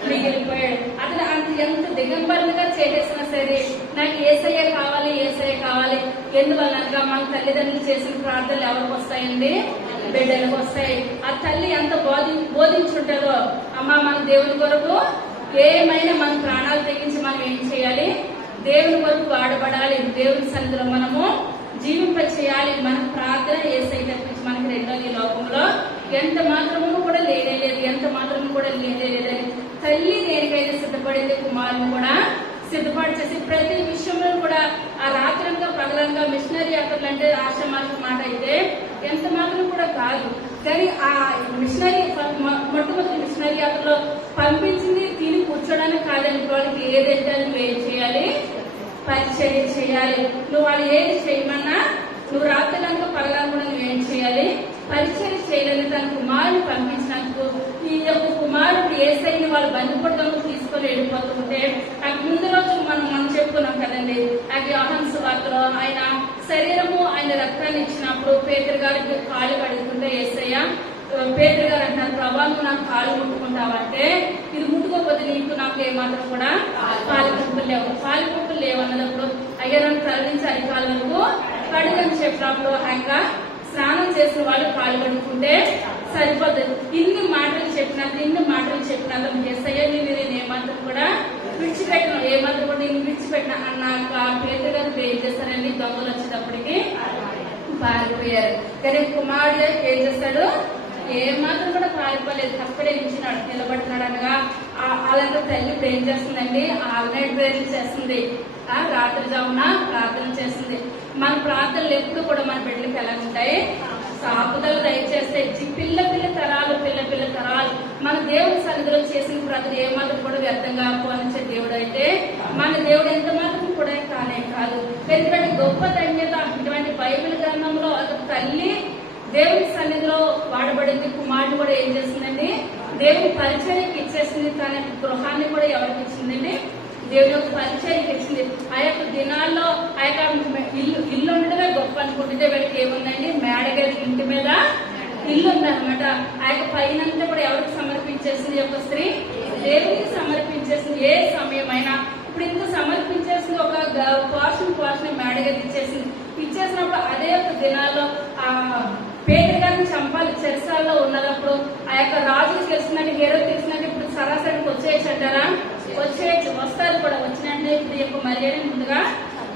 మిగిలిపోయాడు. అతను ఎంత దిగంబరంగా చేసేసినా సరే నాకు యేసయ్య కావాలి. ఎందువల్ల మన తల్లిదండ్రులు చేసిన ప్రార్థనలు ఎవరికి వస్తాయండి? బిడ్డలకు వస్తాయి. ఆ తల్లి ఎంత బోధించుంటారో, అమ్మ మన దేవుని కొరకు ఏమైనా మన ప్రాణాలు తెగించి మనం ఏం చేయాలి? దేవుని కొరకు వాడబడాలి. దేవుని సన్నిధిలో మనము జీవింప చేయాలి. మన ప్రార్థన యేసయ్య తప్పించి మనకి రెండో ఈ లోకంలో ఎంత మాత్రము కూడా లేదని తల్లి దేనికైతే సిద్ధపడింది కుమారుని కూడా సిద్ధపాటు చేసి ప్రతి విషయంలో కూడా ఆ రాత్రంగా పగలంగా మిషనరీ యాత్రలు అంటే ఆశమాష మాట అయితే ఎంత మాత్రం కూడా కాదు. కానీ ఆ మిషనరీ మొట్టమొదటి మిషనరీ యాత్రలో పంపించింది తిని కూర్చోడానికి కాదని వాళ్ళకి ఏదైతే నువ్వు ఏం చేయాలి? పరిచర్య చేయాలి. నువ్వు వాళ్ళు ఏది చేయమన్నా నువ్వు రాత్రిలంగా పగలంగా నువ్వేం చేయాలి? పరిచర్య చేయాలని తన కుమారుని పంపించినందుకు ఈ యొక్క కుమారుడు యేసయ్యని వాళ్ళు బందిపోటు దొంగలు తీసుకొని వెళ్ళిపోతుంటే ముందు రోజు మనం చెప్పుకున్నాం. సువార్తలో ఆయన శరీరము ఆయన రక్తాన్ని ఇచ్చినప్పుడు పేతురు గారికి కాళ్ళు కడుగుతుంటే యేసయ్య పేతురు గారు అంటారు, ప్రభా నువ్వు నాకు కాళ్ళు ముట్టుకుంటావంటే ఇది ముట్టుకోకపోతే నీకు నాకు ఏమాత్రం కూడా పాలిపుంపులు లేవు అన్నప్పుడు అయ్యా నన్ను తరలించి అధికారుల వరకు కడుగని చెప్పినప్పుడు ఆయన స్నానం చేసిన వాళ్ళు కాళ్ళు కడుక్కుంటే సరిపోతుంది. ఇన్ని మాటలు చెప్పినంత యేసయ్య నేను ఏమాత్రం కూడా విడిచిపెట్టిన నేను విడిచిపెట్టిన అన్నాక పేతురు గారు ఏం చేస్తారండి, దొంగలు వచ్చేటప్పటికి పారిపోయారు. కానీ కుమారుడు ఏం చేస్తాడు, ఏమాత్రం కూడా పారిపోలేదు, అక్కడే నిలబడుతున్నాడు అనగా అలాంటి తల్లి ఇప్పుడు ఏం చేస్తుందండి, ఆల్ నైట్ ప్రేయర్ చేస్తుంది, రాత్రి జామున ప్రార్థన చేస్తుంది. మన ప్రార్థనలు ఎప్పుడు కూడా మన బిడ్డలకి ఎలా ఉంటాయి, కాపుదలు దయచేస్తే పిల్ల తరాలు మన దేవుడి సన్నిధిలో చేసిన ప్రార్థన ఏమాత్రం కూడా వ్యర్థంగా పోనించే దేవుడు అయితే మన దేవుడు ఎంత మాత్రం కూడా కానే కాదు. ఎందుకంటే గొప్ప ధన్యత ఇటువంటి బైబిల్ గ్రంథంలో ఒక తల్లి దేవుడి సన్నిధిలో వాడబడింది. కుమారుడు కూడా ఏం చేసిందండి, దేవుడి పరిచర్యకి ఇచ్చేసింది. తన గృహాన్ని కూడా ఎవరికి ఇచ్చిందండి, దేవుడి యొక్క పరిచర్యకి ఇచ్చింది. ఆ యొక్క దినాల్లో ఆ యొక్క ఇల్లు ఉండడమే గొప్ప అనుకుంటే వీళ్ళకి ఏముందండి, మేడగారి ఇంటి మీద ఇల్లు ఉందన్నమాట. ఆ యొక్క పైనంతా కూడా ఎవరికి సమర్పించేసింది, యొక్క స్త్రీ దేవుడికి సమర్పించేసింది. ఏ సమయమైనా ఇప్పుడు ఇంత సమర్పించేసింది, ఒక పోర్షన్ మేడగారి ఇచ్చేసినప్పుడు అదే యొక్క దినాల్లో ఆ పేతురు గారిని చంపాలి చెరసాల్లో ఉన్నప్పుడు ఆ యొక్క రాజుకి తెలిసినట్టు హీరో తెలిసినట్టు ఇప్పుడు సరాసరికి వచ్చేయచ్చు అంటారా, వస్తారు కూడా. వచ్చినట్టే ఇప్పుడు యొక్క మర్యాదను ముందుగా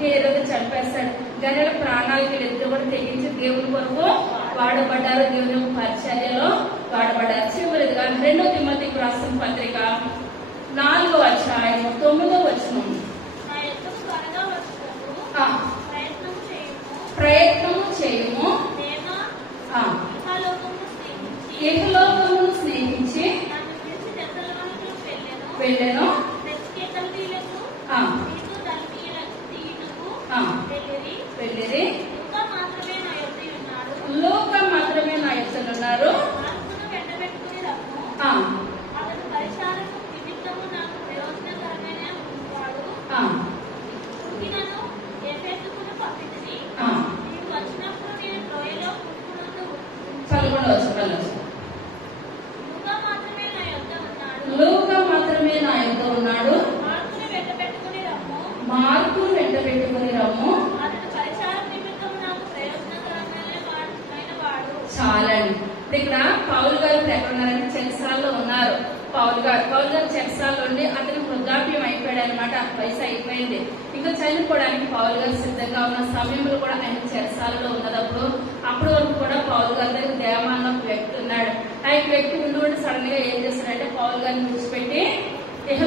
హీరోగా చంపేస్తాడు. గనుల ప్రాణాలకి ఎదురు కూడా తెగించి దేవుని కొరకు వాడబడ్డారు, దేవుని యొక్క పరిచర్యలో వాడబడ్డారు. చివరిగా 2 తిమోతికి రాసిన పత్రిక 4వ అధ్యాయం 9వ వచనం, ప్రయత్నము చేయము ఇహలోకమును స్నేహించి వెళ్ళెను, వెళ్ళిరి లోకం మాత్రమే నా యొద్దనున్నారు, లోకం మాత్రమే నా యొద్ద ఉన్నాడు, మార్కును వెంట పెట్టుకుని రమ్ము. చాలండి. ఇక్కడ పౌలు గారు ఎక్కడ ఉన్నారంటే చెరసాల్లో ఉన్నారు. పౌలు గారు చెరసాల్లో ఉండి అతను వృద్ధాప్యం అయిపోయాడు అనమాట, వయసు అయిపోయింది. ఇంకా చనిపోవడానికి పౌలు గారు సిద్ధంగా ఉన్న సమయంలో కూడా ఆయన చెరసాలలో ఉన్నదప్పుడు అప్పటి వరకు కూడా పౌలు గారి దగ్గర దేవా అన్న ఒక వ్యక్తి ఉన్నాడు. ఆ వ్యక్తి ఉండి సడన్ గా ఏం చేస్తాడంటే పౌలు గారిని విడిచిపెట్టి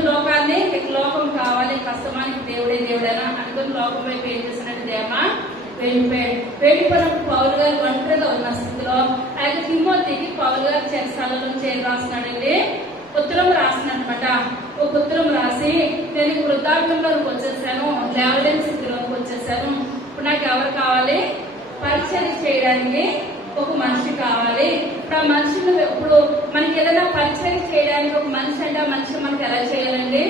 లోకాన్ని లోకం కావాలి, కష్టమానికి దేవుడేనా అనుకుని లోకం వైపు ఏం చేస్తున్నాడు, దేవా వెళ్ళిపోయినప్పుడు పౌలు గారు ఒంటరిగా ఉన్న స్థితిలో ఆ యొక్క తిమోతికి పౌలు గారు చెరసాలలో ఏం రాస్తున్నాడండి, ఉత్తరం రాసినమాట. ఒక ఉత్తరం రాసి నేను వృద్ధాప్యంలోకి వచ్చేసాను, లేవలేని స్థితిలోకి వచ్చేసాను, ఇప్పుడు నాకు ఎవరు కావాలి, పరిచయం చేయడానికి ఒక మనిషి కావాలి. ఇప్పుడు ఆ మనిషిని ఇప్పుడు మనకి ఏదైనా పరిచయం చేయడానికి ఒక మనిషి అంటే ఆ మనిషి మనకి ఎలా చేయాలండి,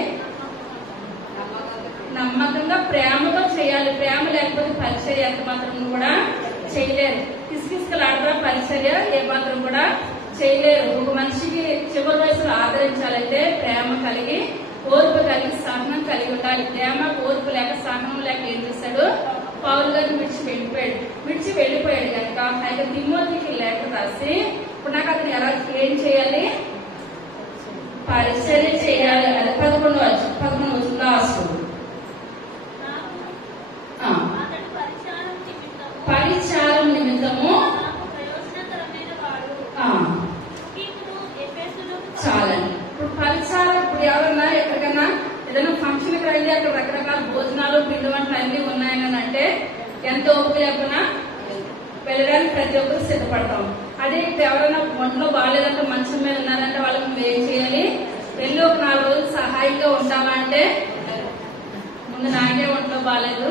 నమ్మకంగా ప్రేమతో చేయాలి. ప్రేమ లేకపోతే పరిచర్య ఎంత మాత్రం కూడా చేయలేరు. కిసకిసలాడరా పరిచర్య ఏ మాత్రం కూడా చేయలేరు. ఒక మనిషికి చివరి వయసులో ఆదరించాలంటే ప్రేమ కలిగి, ఓర్పు కలిగి, సహనం కలిగి ఉండాలి. ప్రేమ ఓర్పు లేక సహనం లేక ఏం చేశాడు, పౌలు గారిని విడిచి వెళ్ళిపోయాడు కనుక ఆయన తిమోతికి లేఖ రాసి ఇప్పుడు నాకు అతను ఎలా ఏం చేయాలి, పరిచర్య చేయాలి. అది 11 లాస్ట్ పరిచారం నిమిత్తము చాలండి. ఇప్పుడు పరిచారం ఇప్పుడు ఎవరన్నా ఎక్కడికైనా ఏదైనా ఫంక్షన్ కి రండి, అక్కడ రకరకాల భోజనాలు పిండి వంటలు అన్ని ఉన్నాయని అంటే ఎంత ఓపిక లేకుండా వెళ్ళడానికి ప్రతి ఒక్కరు సిద్ధపడతాం. అదే ఇప్పుడు ఎవరైనా ఒంట్లో బాగాలేదంటే మంచం మీద ఉన్నారంటే వాళ్ళకి నువ్వు ఏం చేయాలి, వెళ్ళి ఒక 4 రోజులు సహాయంగా ఉంటావా అంటే ముందు నాకే ఒంట్లో బాగాలేదు,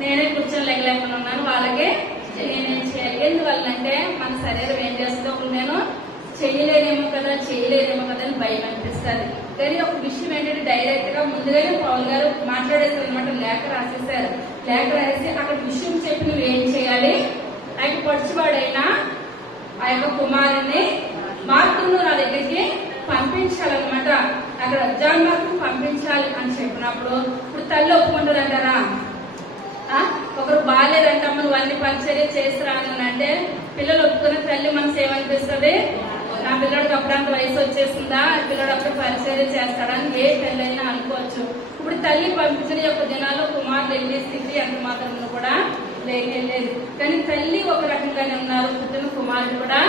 నేనే కూర్చొని లేకపోయినా ఉన్నాను, వాళ్ళకే నేనేం చేయాలి. ఎందువల్లంటే మన శరీరం ఏం చేస్తుందో నేను చేయలేనేమో కదా అని భయం అనిపిస్తుంది. కానీ ఒక విషయం ఏంటంటే డైరెక్ట్ గా ముందుగానే పౌలు గారు మాట్లాడేశారు అనమాట. లేఖ రాసేసారు. లేఖ రాసి అక్కడ విషయం చెప్పి నువ్వు ఏం చేయాలి, ఆ యొక్క పడుచువాడైనా ఆ యొక్క కుమారుని మార్కును నా దగ్గరికి పంపించాలన్నమాట. అక్కడ జాన్ మార్కును పంపించాలి అని చెప్పినప్పుడు ఇప్పుడు తల్లి ఒప్పుకుంటుంది అంటారా? ఒకరు బాగాలేదంటమ్మ నువ్వు అన్ని పరిచర్య చేసి రాను అంటే పిల్లలు ఒప్పుకునే తల్లి మనసు ఏమనిపిస్తుంది? నా పిల్లడికి అప్పుడంత వయసు వచ్చేసిందా, పిల్లడు అప్పుడు పరిచర్య చేస్తాడని ఏ తల్లి అయినా అనుకోవచ్చు. ఇప్పుడు తల్లి పంపించిన యొక్క దినాల్లో కుమారులు వెళ్ళే స్థితి ఎంత మాత్రం కూడా లేకెళ్ళేది. కానీ తల్లి ఒక రకంగానే ఉన్నారు, పుట్టిన కుమారుడు కూడా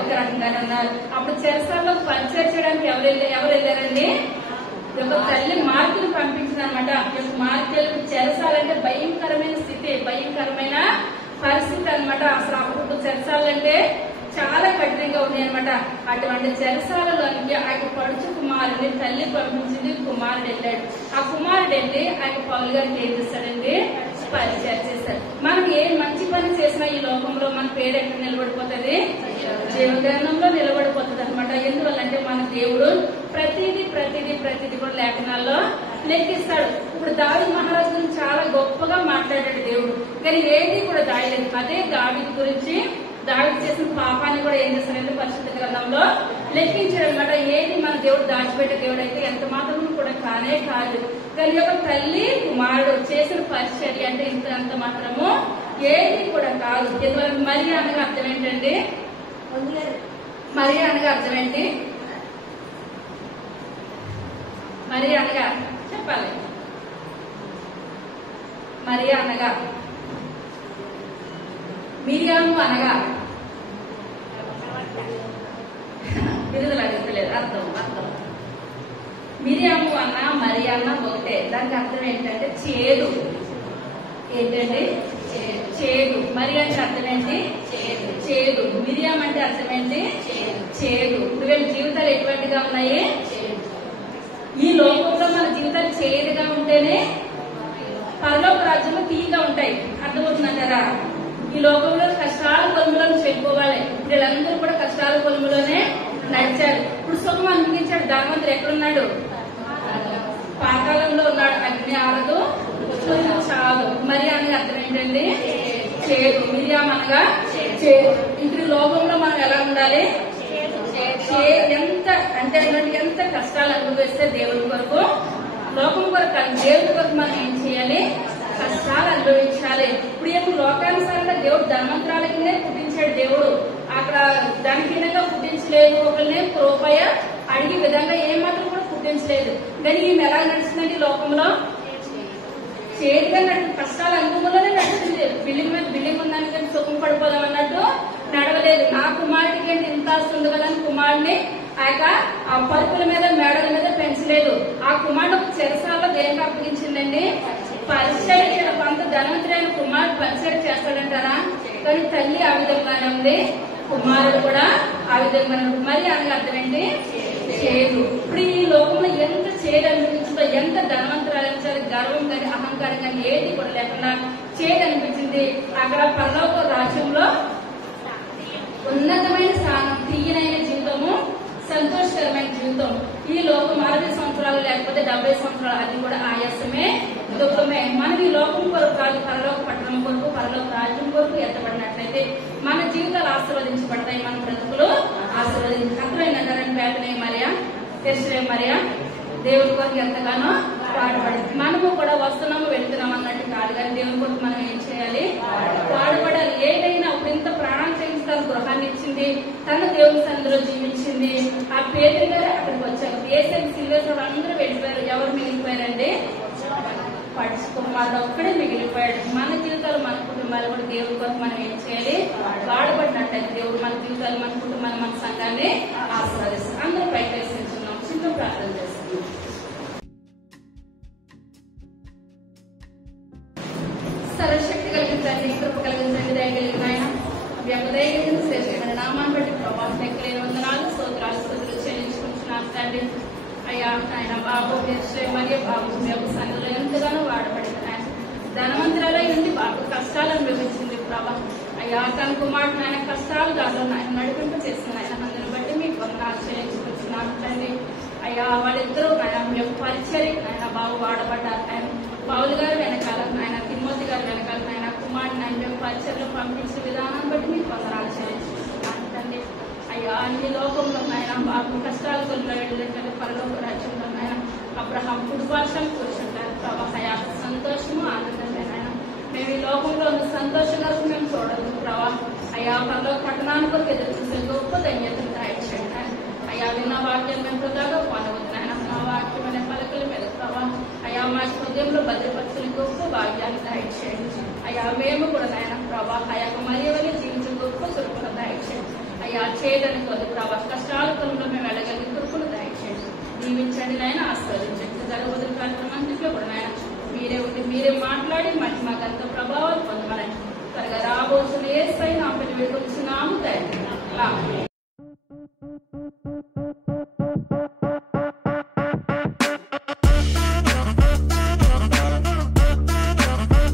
ఒక రకంగానే ఉన్నారు. అప్పుడు చెరసాల్లో పరిచయం చేయడానికి ఎవరు వెళ్ళారండి? ఒక తల్లి మార్కులు పంపించింది అనమాట. మార్కెట్ చెరసాలంటే భయంకరమైన స్థితి, భయంకరమైన పరిస్థితి అనమాట. అసలు అప్పుడు చెరసాలంటే చాలా కఠినంగా ఉన్నాయి అనమాట. అటువంటి చెరసాలలోనికి ఆయన పడుచు కుమారుడిని తల్లి పంపించింది. కుమారుడు వెళ్ళాడు. ఆ కుమారుడు వెళ్ళి ఆయన పౌలు గారికి ఏం చేస్తాడండి? పరిచయం చేస్తాడు. మనం ఏ మంచి పని చేసినా ఈ లోకంలో మన పేరు ఎక్కడ నిలబడిపోతుంది? జీవగ్రంథంలో నిలబడిపోతుంది అనమాట. ఎందువల్లంటే మన దేవుడు ప్రతిదీ కూడా లేఖనాల్లో లెక్కిస్తాడు. ఇప్పుడు దావీదు మహారాజు గురించి చాలా గొప్పగా మాట్లాడాడు దేవుడు, కానీ ఏది కూడా దాయలేదు. అదే దావీదు గురించి దావీదు చేసిన పాపాన్ని కూడా ఏం చేస్తాడంటే పరిశుద్ధ గ్రంథంలో లెక్కించాడు అనమాట. ఏది మన దేవుడు దాచిపెట్టే దేవుడు అయితే ఎంత మాత్రం కూడా కానే కాదు. కానీ ఒక తల్లి కుమారుడు చేసిన పరిచర్య అంటే అంత మాత్రము ఏది కూడా కాదు. ఎందువల్ల మరియా అనగా అర్థం ఏంటండి? మరియా అనగా అర్థం ఏంటి? మరియా అనగా చెప్పాలి. మరియా అనగా మిరియాము అనగా బిరుదులు అడుగుతలేదు, అర్థం మిరియాము అన్న మరియా అన్న ఒకటే. దానికి అర్థం ఏంటంటే చేదు. ఏంటండి? చేదు. మరి అంటే అర్థం ఏంటి? చేదు. మిరియాం అంటే అర్థం ఏంటి? చేదు. ఇప్పుడు వీళ్ళ జీవితాలు ఎటువంటిగా ఉన్నాయి? ఈ లోకంలో మన జీవితాలు చేదుగా ఉంటేనే పరలోక రాజ్యంలో తీయగా ఉంటాయి. అర్థమవుతుందంటారా? ఈ లోకంలో కష్టాల కొలుములో వెళ్ళిపోవాలి. వీళ్ళందరూ కూడా కష్టాల కొలుములోనే నడిచారు. ఇప్పుడు సుఖం అనిపించాడు. ధనవంతుడు ఎక్కడున్నాడు? పాతాళంలో ఉన్నాడు. అగ్ని ఆరదు, చాలు. మరి అనగా అర్థం ఏంటండి? చేదు. మిరియాం అనగా చేదు. ఇప్పుడు లోకంలో మనం ఎలా ఉండాలి? ఎంత అంటే ఎంత కష్టాలు అనుభవిస్తే దేవుడి కొరకు, లోకం కొరకు దేవుడి కొరకు మనం ఏం చేయాలి? కష్టాలు అనుభవించాలి. ఇప్పుడు ఏమో లోకానుసారంగా దేవుడు ధనవంతురాలకినే పుట్టించాడు. దేవుడు అక్కడ ధనహీనంగా పుట్టించలేదు. ఒకరినే రూపాయ అడిగే విధంగా ఏమాత్రం కూడా పుట్టించలేదు. కానీ ఈమె ఎలా నడుస్తుందండి లోకంలో? చేతిగా కష్టాల అనుభవంలోనే నడుస్తుంది. బిల్డింగ్ ఉందని కానీ సుఖం పడిపోదాం అన్నట్టు నడవలేదు. నా కుమారుడికి ఏంటి ఇంత ఆస్తుంది కదా అని కుమారుడిని ఆ పరుపుల మీద మేడల మీద పెంచలేదు. ఆ కుమారుడు ఒక చెరసాలలో దేనికి అప్పగించిందండి? పరిచర్య. కొంత ధనవంతుడైన కుమారుడు పరిచర్య చేస్తాడంటారా? కానీ తల్లి ఆ విధంగానే ఉంది, కుమారుడు కూడా ఆ విధంగానే ఉంది. మరి అనగా అర్థం ఏంటి? చేదు. ఇప్పుడు ఈ లోకంలో ఎంత చేదు అనిపించిందో, ఎంత ధనవంతురాలు గర్వం కానీ అహంకారం కానీ ఏది కూడా లేకుండా చేదు అనిపించింది. అక్కడ పరలోక రాజ్యంలో ఉన్నతమైన స్థానం, తీయనైన జీవితము, సంతోషకరమైన జీవితం. ఈ లోకం 60 సంవత్సరాలు లేకపోతే 70 సంవత్సరాలు, అది కూడా ఆయాసమే, దుఃఖమే. మనం ఈ లోకం కొరకు కాదు, పరలోక పట్టణం కొరకు, పరలోక రాజ్యం కొరకు ఎత్తబడినట్లయితే మన జీవితాలు ఆశీర్వదించబడతాయి, మన బ్రతుకులు అర్థమైందంటారని పేదనే మరియా, తెరిచే మరియా దేవుడి కొరకు ఎంతగానో పాడుపడింది. మనము కూడా వస్తున్నాము వెళ్తున్నాం అన్నట్టు కాదు, కానీ దేవుడి కొరకు మనం ఏం చేయాలి? పాడుపడాలి. ఏదైనా ఇప్పుడు ఇంత ప్రాణాలు చేయించడానికి గృహాన్ని ఇచ్చింది, తన దేవుని సన్నిధిలో జీవించింది. ఆ పేదరి గారు అక్కడికి వచ్చారు. ఏసైకి సిల్వేశ్వరు అందరూ వెళ్ళిపోయారు. ఎవరు మిగిలిపోయారండి? పడుచుకుమారుడు ఒక్కడే మిగిలిపోయాడు. మన జీవితాలు, మన కుటుంబాలు కూడా దేవుడి కొరకు మనం ఏం చేయాలి? వాడబడినట్లయితే దేవుడు మన జీవితాలు, మన కుటుంబాలు, మన సంఘాన్ని ఆశీర్వదిస్తారు. అందరూ పైకి వేసించున్నాం. చిన్న ప్రార్థన చేస్తున్నాం. సర్వశక్తి కలిగించండి, కృప కలిగించండి, దయ కలిగిన ఆయన వ్యపదయం శ్రేష్టమైన నామాన్ని బట్టి ప్రభావం లెక్కలేని వందనాలు, స్తోత్రాలు, స్తుతులు చెల్లించుకుంటున్నాను తండ్రి. అయ్యా ఆయన బాబు మరియు బాబు వ్యవసాయంలో ఎంతగానో వాడబడింది. ఆయన ధనవంతురాలై ఉండి బాబు కష్టాలు అనుభవించింది ప్రభా. అయ్యా తన కుమారుడు ఆయన కష్టాలు దాంట్లో ఆయన నడిపింపు చేసిన ఆయన అందరిని బట్టి మీకు వందనాలు చెల్లించుకుంటున్నాను తండ్రి. అయ్యా వాళ్ళిద్దరూ ఆయన మీ యొక్క పరిచయం ఆయన బాగు వాడబడ్డారు. ఆయన పౌలు గారు వెనకాల, ఆయన తిమ్మోతి గారు వెనకాల, ఆయన కుమారుని ఆయన యొక్క పరిచయంలో పంపించిన విధానం బట్టి మీకు వందనాలు చెల్లించుకుంటానండి. అయ్యా అన్ని లోకంలో ఆయన బాబు కష్టాల కొల్లో వెళ్ళిన పరలోక రాజ్యంలో ఆయన అబ్రహాం కుటుంబాలను కూర్చుంటారు ప్రభా. అయ్యా సంతోషము ఆనందమే ఆయన మేము ఈ లోకంలో ఉన్న సంతోషంగా మేము చూడదు ప్రభా. అయ్యా పరలోక పట్టణానికి కొరకు ఎదురు చూసే గొప్ప ధన్యతను దయచేయండి. అయ్యా విన్న వాక్యం మేము వృధాగా పొందవద్దు ఆయన. నా వాక్యం అనే పలకల మీద ప్రభా అయ్యా మా హృదయంలో భద్రపరిచిన గొప్ప భాగ్యాన్ని దయచేయండి. అయ్యా మేము కూడా నాయన ప్రభా అయ్యా మరియవని జీవించిన గొప్ప కృపను దయచేయండి. అయ్యా చేయదని కొద్ది ప్రభా కష్టాల కొలంలో మేము వెళ్ళగలిగిన కృపను దయచేయండి. దీవించండి నాయన, ఆస్వాదించండి. జరగబోతున్న కార్యక్రమంలో కూడా నాయన మీరే ఉండి మీరే మాట్లాడి మాకు అంత ప్రభావాలు పొందమని త్వరగా రాబోతున్న యేసు నామమున వేడుకొనుచున్నాము తండ్రి. ఆమేన్.